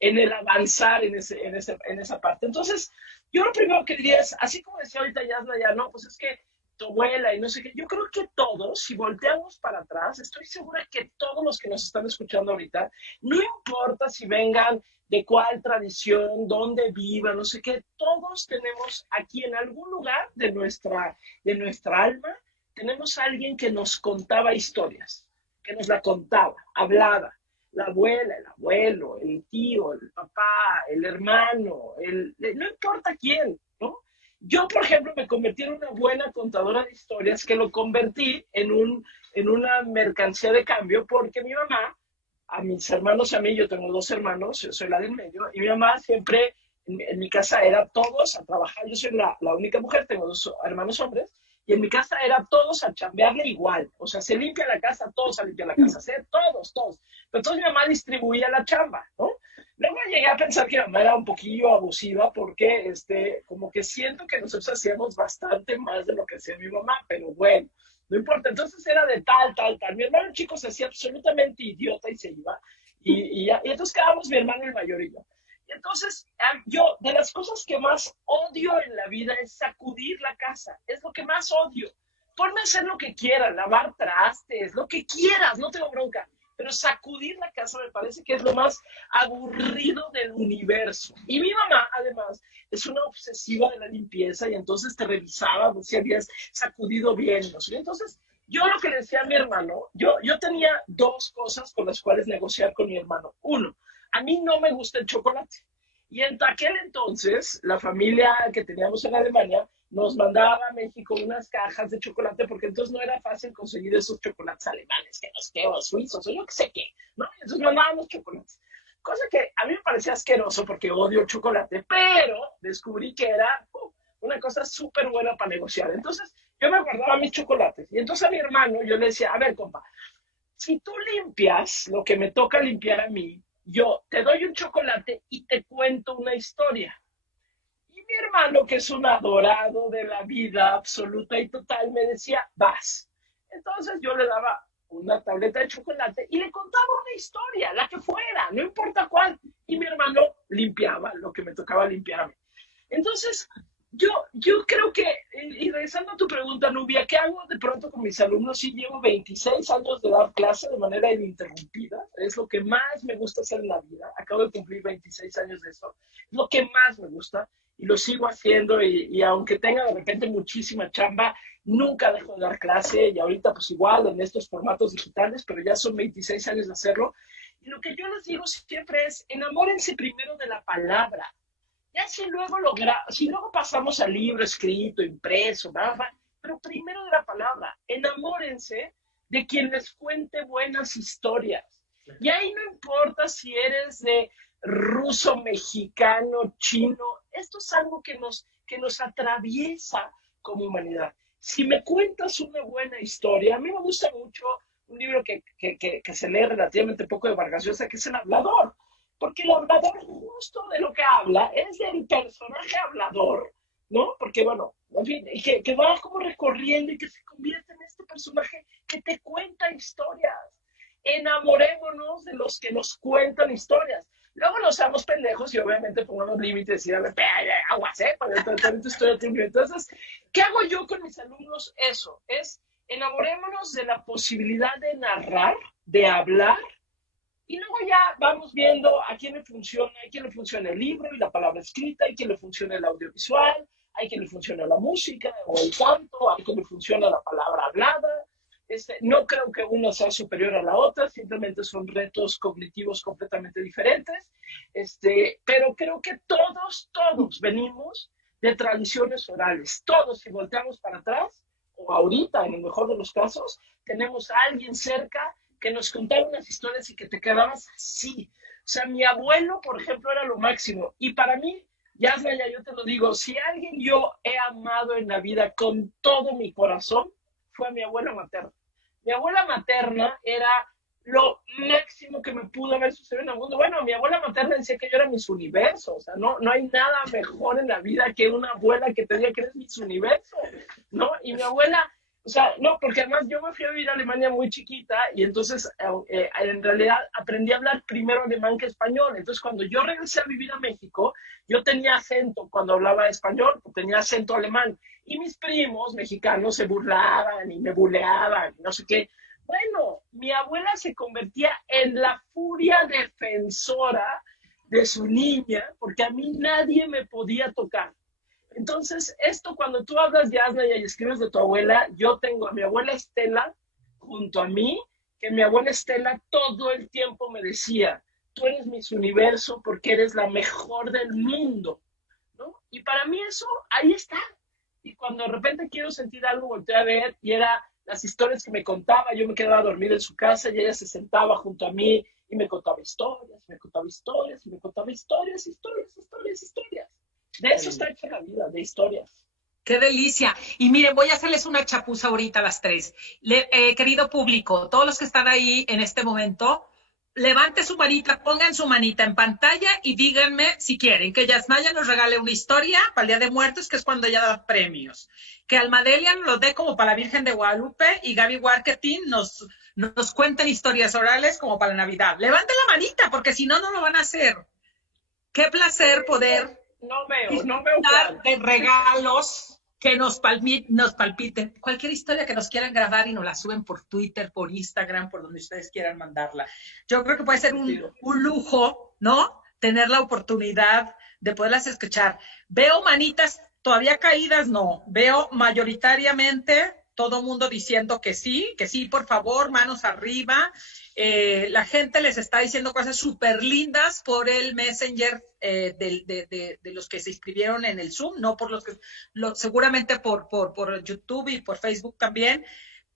en el avanzar en esa parte. Entonces, yo lo primero que diría es, así como decía ahorita Yasna, ya no, pues es que tu abuela y no sé qué, yo creo que todos, si volteamos para atrás, estoy segura que todos los que nos están escuchando ahorita, no importa si vengan de cuál tradición, dónde vivan, no sé qué, todos tenemos aquí en algún lugar de nuestra alma, tenemos a alguien que nos contaba historias, que nos la contaba, hablaba. La abuela, el abuelo, el tío, el papá, el hermano, no importa quién, ¿no? Yo, por ejemplo, me convertí en una buena contadora de historias que lo convertí en una mercancía de cambio porque mi mamá, a mis hermanos y a mí, yo tengo dos hermanos, yo soy la del medio, y mi mamá siempre en mi casa era todos a trabajar, yo soy la única mujer, tengo dos hermanos hombres, y en mi casa era todos a chambearle igual, o sea, se limpia la casa, todos a limpiar la casa, ¿sí? Todos. Pero entonces mi mamá distribuía la chamba, ¿no? Luego llegué a pensar que mi mamá era un poquillo abusiva porque, como que siento que nosotros hacíamos bastante más de lo que hacía mi mamá, pero bueno, no importa. Entonces era de tal. Mi hermano chico se hacía absolutamente idiota y se iba. Y entonces quedábamos mi hermano el mayor y yo. Y entonces, yo, de las cosas que más odio en la vida es sacudir la casa. Es lo que más odio. Ponme a hacer lo que quieras, lavar trastes, lo que quieras, no tengo bronca. Pero sacudir la casa me parece que es lo más aburrido del universo. Y mi mamá, además, es una obsesiva de la limpieza y entonces te revisaba si habías sacudido bien. ¿No? Entonces, yo lo que le decía a mi hermano, yo tenía dos cosas con las cuales negociar con mi hermano. Uno, a mí no me gusta el chocolate. Y en aquel entonces, la familia que teníamos en Alemania nos mandaba a México unas cajas de chocolate porque entonces no era fácil conseguir esos chocolates alemanes, que los que o suizos o yo qué sé qué, ¿no? Entonces mandábamos chocolates. Cosa que a mí me parecía asqueroso porque odio el chocolate, pero descubrí que era una cosa súper buena para negociar. Entonces yo me guardaba mis chocolates y entonces a mi hermano yo le decía, a ver, compa, si tú limpias lo que me toca limpiar a mí, yo te doy un chocolate y te cuento una historia. Y mi hermano, que es un adorado de la vida absoluta y total, me decía, vas. Entonces yo le daba una tableta de chocolate y le contaba una historia, la que fuera, no importa cuál. Y mi hermano limpiaba lo que me tocaba limpiar a mí. Entonces, yo creo que, y regresando a tu pregunta, Nubia, ¿qué hago de pronto con mis alumnos? Sí, llevo 26 años de dar clase de manera ininterrumpida. Es lo que más me gusta hacer en la vida. Acabo de cumplir 26 años de eso. Es lo que más me gusta y lo sigo haciendo. Y aunque tenga de repente muchísima chamba, nunca dejo de dar clase. Y ahorita, pues igual, en estos formatos digitales, pero ya son 26 años de hacerlo. Y lo que yo les digo siempre es, enamórense primero de la palabra. Ya si luego pasamos al libro escrito, impreso, ¿verdad? Pero primero de la palabra, enamórense de quien les cuente buenas historias. Y ahí no importa si eres de ruso, mexicano, chino, esto es algo que nos atraviesa como humanidad. Si me cuentas una buena historia, a mí me gusta mucho un libro que se lee relativamente poco de Vargas Llosa, que es El Hablador. Porque el hablador justo de lo que habla es del personaje hablador, ¿no? Porque, bueno, en fin, que va como recorriendo y que se convierte en este personaje que te cuenta historias. Enamorémonos de los que nos cuentan historias. Luego no seamos pendejos y obviamente pongamos límites y a ver, aguas, Entonces, ¿qué hago yo con mis alumnos? Eso, es enamorémonos de la posibilidad de narrar, de hablar. Y luego ya vamos viendo a quién le funciona el libro y la palabra escrita, a quién le funciona el audiovisual, a quién le funciona la música o el canto, a quién le funciona la palabra hablada. No creo que una sea superior a la otra, simplemente son retos cognitivos completamente diferentes. Pero creo que todos venimos de tradiciones orales. Todos, si volteamos para atrás, o ahorita, en el mejor de los casos, tenemos a alguien cerca que nos contaba unas historias y que te quedabas así. O sea, mi abuelo, por ejemplo, era lo máximo. Y para mí, Yasna, ya yo te lo digo, si alguien yo he amado en la vida con todo mi corazón, fue a mi abuela materna. Mi abuela materna era lo máximo que me pudo haber sucedido en el mundo. Bueno, mi abuela materna decía que yo era Miss Universo, o sea, no hay nada mejor en la vida que una abuela que te diga que eres Miss Universo, ¿no? Y mi abuela, o sea, no, porque además yo me fui a vivir a Alemania muy chiquita y entonces en realidad aprendí a hablar primero alemán que español. Entonces cuando yo regresé a vivir a México, yo tenía acento cuando hablaba español, tenía acento alemán. Y mis primos mexicanos se burlaban y me buleaban, no sé qué. Bueno, mi abuela se convertía en la furia defensora de su niña, porque a mí nadie me podía tocar. Entonces, esto cuando tú hablas de Asna y escribes de tu abuela, yo tengo a mi abuela Estela junto a mí, que mi abuela Estela todo el tiempo me decía, tú eres Miss Universo porque eres la mejor del mundo, ¿no? Y para mí eso, ahí está. Y cuando de repente quiero sentir algo, volteé a ver y era las historias que me contaba. Yo me quedaba a dormir en su casa y ella se sentaba junto a mí y me contaba historias, me contaba historias, y me contaba historias, historias, historias, historias. De eso está hecha la vida, de historias. ¡Qué delicia! Y miren, voy a hacerles una chapuza ahorita a las 3. Querido público, todos los que están ahí en este momento, levante su manita, pongan su manita en pantalla y díganme si quieren que Yasnaya nos regale una historia para el Día de Muertos, que es cuando ella da premios. Que Almadelia nos lo dé como para la Virgen de Guadalupe y Gaby Warketin nos cuenten historias orales como para la Navidad. Levanten la manita, porque si no, no lo van a hacer. Qué placer poder no veo dar de regalos que nos palpiten. Cualquier historia que nos quieran grabar y nos la suben por Twitter, por Instagram, por donde ustedes quieran mandarla. Yo creo que puede ser un lujo, ¿no? Tener la oportunidad de poderlas escuchar. Veo manitas todavía caídas, no. Veo mayoritariamente todo mundo diciendo que sí, por favor, manos arriba. La gente les está diciendo cosas súper lindas por el Messenger de los que se inscribieron en el Zoom, no por los que, seguramente por YouTube y por Facebook también,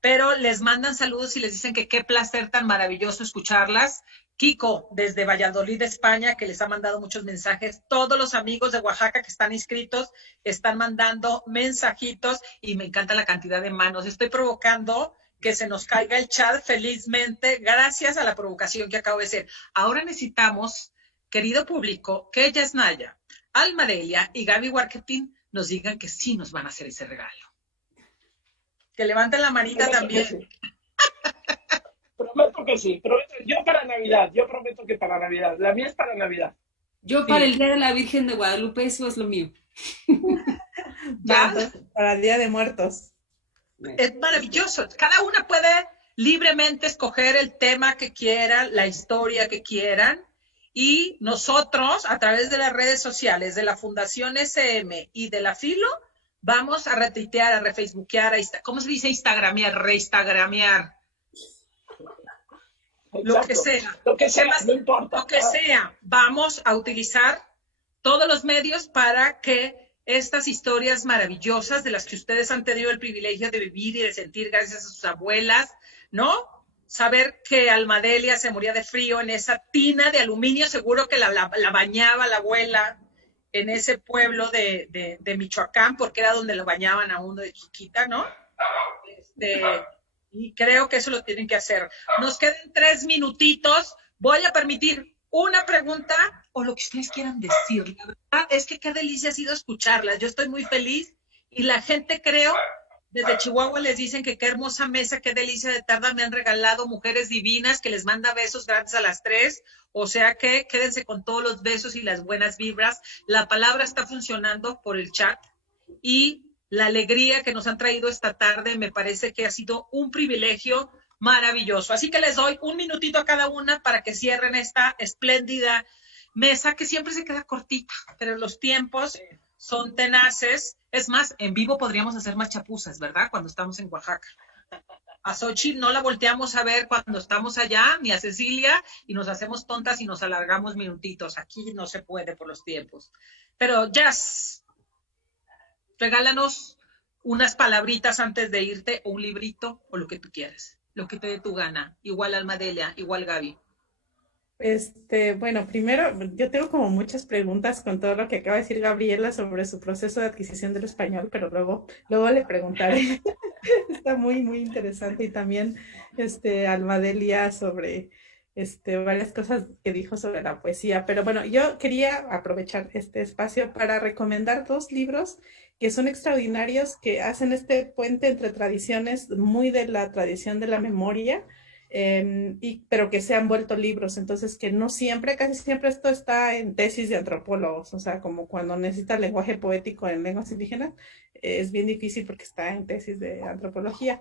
pero les mandan saludos y les dicen que qué placer tan maravilloso escucharlas. Kiko, desde Valladolid, España, que les ha mandado muchos mensajes. Todos los amigos de Oaxaca que están inscritos están mandando mensajitos y me encanta la cantidad de manos. Estoy provocando que se nos caiga el chat felizmente gracias a la provocación que acabo de hacer. Ahora necesitamos, querido público, que Yasnaya, Almadelia y Gaby Warketin nos digan que sí nos van a hacer ese regalo. Que levanten la manita también. Prometo que sí. Yo para Navidad. Yo prometo que para Navidad. La mía es para Navidad. Yo para el Día de la Virgen de Guadalupe, eso es lo mío. ¿Ya? Para el Día de Muertos. Es maravilloso. Cada una puede libremente escoger el tema que quieran, la historia que quieran. Y nosotros, a través de las redes sociales de la Fundación SM y de la Filo, vamos a retuitear, a refacebookear, ¿cómo se dice? Instagramear, reinstagramear. Lo que sea, no importa. Lo que sea, vamos a utilizar todos los medios para que estas historias maravillosas de las que ustedes han tenido el privilegio de vivir y de sentir gracias a sus abuelas, ¿no? Saber que Almadelia se moría de frío en esa tina de aluminio, seguro que la bañaba la abuela en ese pueblo de Michoacán, porque era donde lo bañaban a uno de chiquita, ¿no? Y creo que eso lo tienen que hacer. Nos quedan 3 minutitos. Voy a permitir una pregunta o lo que ustedes quieran decir. La verdad es que qué delicia ha sido escucharlas. Yo estoy muy feliz y la gente, creo, desde Chihuahua les dicen que qué hermosa mesa, qué delicia de tarde me han regalado, mujeres divinas, que les manda besos grandes a las 3. O sea que quédense con todos los besos y las buenas vibras. La palabra está funcionando por el chat y la alegría que nos han traído esta tarde me parece que ha sido un privilegio maravilloso. Así que les doy 1 minutito a cada una para que cierren esta espléndida mesa que siempre se queda cortita, pero los tiempos son tenaces. Es más, en vivo podríamos hacer más chapuzas, ¿verdad? Cuando estamos en Oaxaca. A Xochitl no la volteamos a ver cuando estamos allá, ni a Cecilia, y nos hacemos tontas y nos alargamos minutitos. Aquí no se puede por los tiempos. Pero Jazz, regálanos unas palabritas antes de irte, o un librito, o lo que tú quieras, lo que te dé tu gana. Igual Almadelia, igual Gaby. Bueno, primero, yo tengo como muchas preguntas con todo lo que acaba de decir Gabriela sobre su proceso de adquisición del español, pero luego le preguntaré. Está muy, muy interesante. Y también, Almadelia sobre, varias cosas que dijo sobre la poesía. Pero bueno, yo quería aprovechar este espacio para recomendar dos libros que son extraordinarios, que hacen este puente entre tradiciones, muy de la tradición de la memoria, pero que se han vuelto libros, entonces que no siempre, casi siempre esto está en tesis de antropólogos, o sea, como cuando necesita lenguaje poético en lenguas indígenas, es bien difícil porque está en tesis de antropología.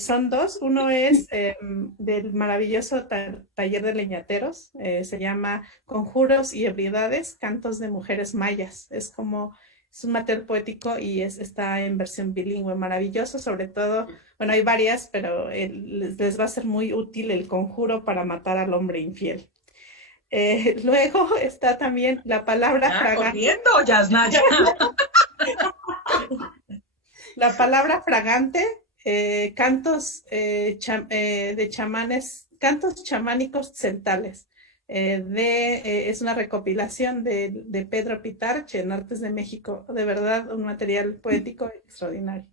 Son dos, uno es del maravilloso taller de leñateros, se llama Conjuros y Ebriedades, Cantos de Mujeres Mayas, es un material poético y está en versión bilingüe, maravilloso, sobre todo, bueno, hay varias, pero les va a ser muy útil el conjuro para matar al hombre infiel. Luego está también la palabra fragante. Corriendo, Yasnaya. La palabra fragante, cantos de chamanes, cantos chamánicos celtales. Es una recopilación de Pedro Pitarch en Artes de México. De verdad, un material poético extraordinario.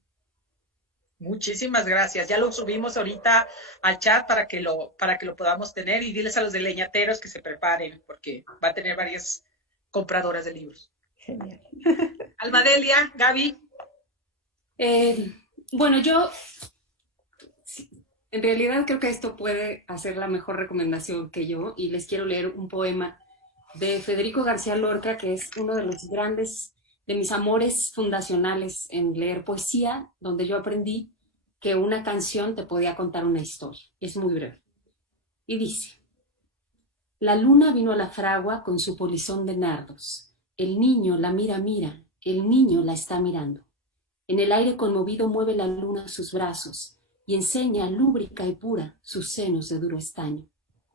Muchísimas gracias. Ya lo subimos ahorita al chat para que lo podamos tener, y diles a los de leñateros que se preparen porque va a tener varias compradoras de libros. Genial. Almadelia, Gaby. Bueno, yo en realidad creo que esto puede hacer la mejor recomendación que yo, y les quiero leer un poema de Federico García Lorca, que es uno de los grandes, de mis amores fundacionales en leer poesía, donde yo aprendí que una canción te podía contar una historia. Es muy breve. Y dice: la luna vino a la fragua con su polizón de nardos. El niño la mira, el niño la está mirando. En el aire conmovido mueve la luna sus brazos y enseña lúbrica y pura sus senos de duro estaño.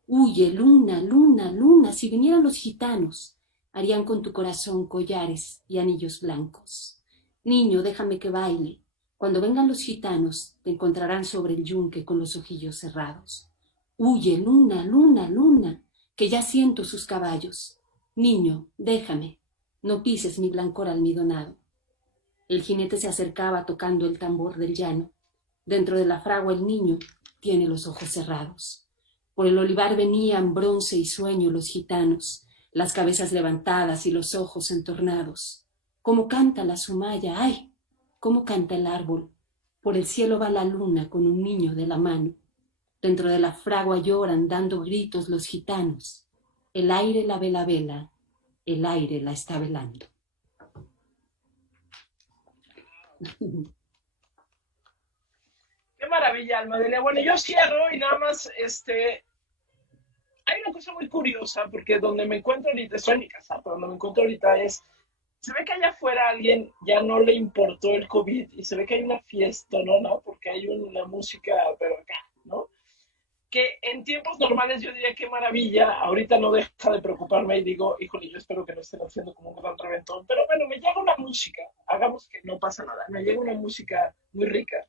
Huye, luna, luna, luna, si vinieran los gitanos, harían con tu corazón collares y anillos blancos. Niño, déjame que baile. Cuando vengan los gitanos, te encontrarán sobre el yunque con los ojillos cerrados. Huye, luna, luna, luna, que ya siento sus caballos. Niño, déjame, no pises mi blancor almidonado. El jinete se acercaba tocando el tambor del llano. Dentro de la fragua el niño tiene los ojos cerrados. Por el olivar venían bronce y sueño los gitanos, las cabezas levantadas y los ojos entornados. ¿Cómo canta la sumaya? ¡Ay! ¿Cómo canta el árbol? Por el cielo va la luna con un niño de la mano. Dentro de la fragua lloran dando gritos los gitanos. El aire la vela, el aire la está velando. Qué maravilla, Almadelia. Bueno, yo cierro y nada más, hay una cosa muy curiosa, porque donde me encuentro ahorita, estoy en mi casa, pero donde me encuentro ahorita se ve que allá afuera a alguien ya no le importó el COVID y se ve que hay una fiesta, ¿no? Porque hay una música, pero acá, ¿no? Que en tiempos normales yo diría qué maravilla, ahorita no deja de preocuparme y digo, híjole, yo espero que no estén haciendo como un gran reventón, pero bueno, me llega una música, hagamos que no pasa nada, me llega una música muy rica,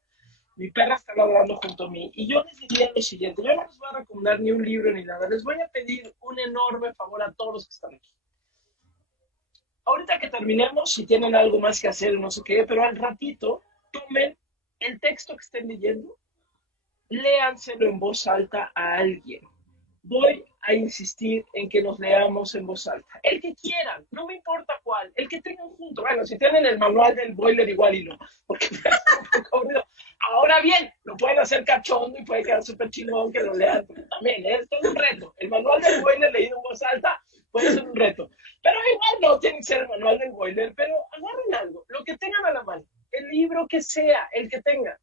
mi perra está ladrando junto a mí, y yo les diría lo siguiente: yo no les voy a recomendar ni un libro ni nada, les voy a pedir un enorme favor a todos los que están aquí. Ahorita que terminemos, si tienen algo más que hacer, no sé qué, pero al ratito, tomen el texto que estén leyendo, léanselo en voz alta a alguien. Voy a insistir en que nos leamos en voz alta. El que quieran, no me importa cuál, el que tengan junto. Bueno, si tienen el manual del boiler, igual y no, porque ahora bien, lo pueden hacer cachondo y puede quedar súper chingón que lo lean, pero también, esto es un reto. El manual del boiler leído en voz alta puede ser un reto, pero igual no tiene que ser el manual del boiler, pero agarren algo, lo que tengan a la mano, el libro que sea, el que tengan,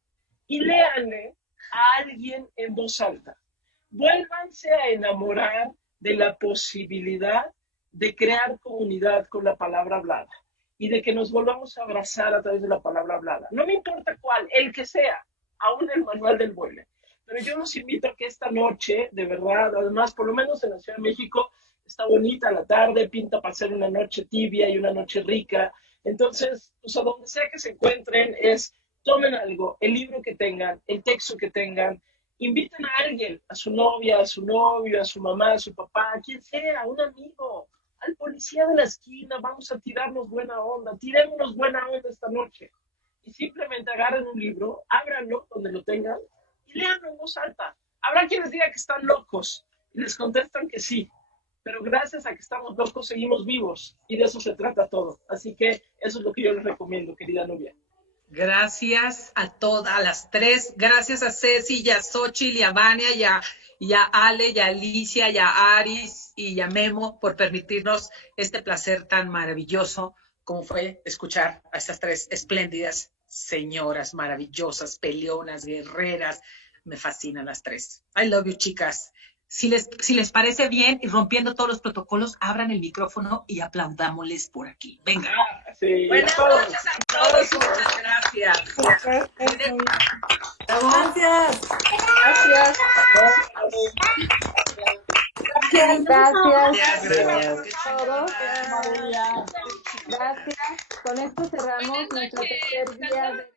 y léanle a alguien en voz alta. Vuélvanse a enamorar de la posibilidad de crear comunidad con la palabra hablada y de que nos volvamos a abrazar a través de la palabra hablada. No me importa cuál, el que sea, aún el manual del boiler. Pero yo los invito a que esta noche, de verdad, además, por lo menos en la Ciudad de México, está bonita la tarde, pinta para ser una noche tibia y una noche rica. Entonces, pues a donde sea que se encuentren, tomen algo, el libro que tengan, el texto que tengan, inviten a alguien, a su novia, a su novio, a su mamá, a su papá, a quien sea, un amigo, al policía de la esquina, vamos a tirarnos buena onda, tirémonos buena onda esta noche. Y simplemente agarren un libro, ábranlo donde lo tengan y léanlo en voz alta. Habrá quienes digan que están locos y les contestan que sí, pero gracias a que estamos locos seguimos vivos y de eso se trata todo. Así que eso es lo que yo les recomiendo, querida Nubia. Gracias a todas, a las tres. Gracias a Ceci y a Xochitl y a Vania y a Ale y a Alicia y a Aris y a Memo por permitirnos este placer tan maravilloso como fue escuchar a estas tres espléndidas señoras maravillosas, peleonas, guerreras. Me fascinan las tres. I love you, chicas. Si les parece bien y rompiendo todos los protocolos, abran el micrófono y aplaudámosles por aquí. Venga. Sí, Buenas noches a todos. Muchas gracias. Gracias. Gracias. Con esto cerramos nuestro tercer día de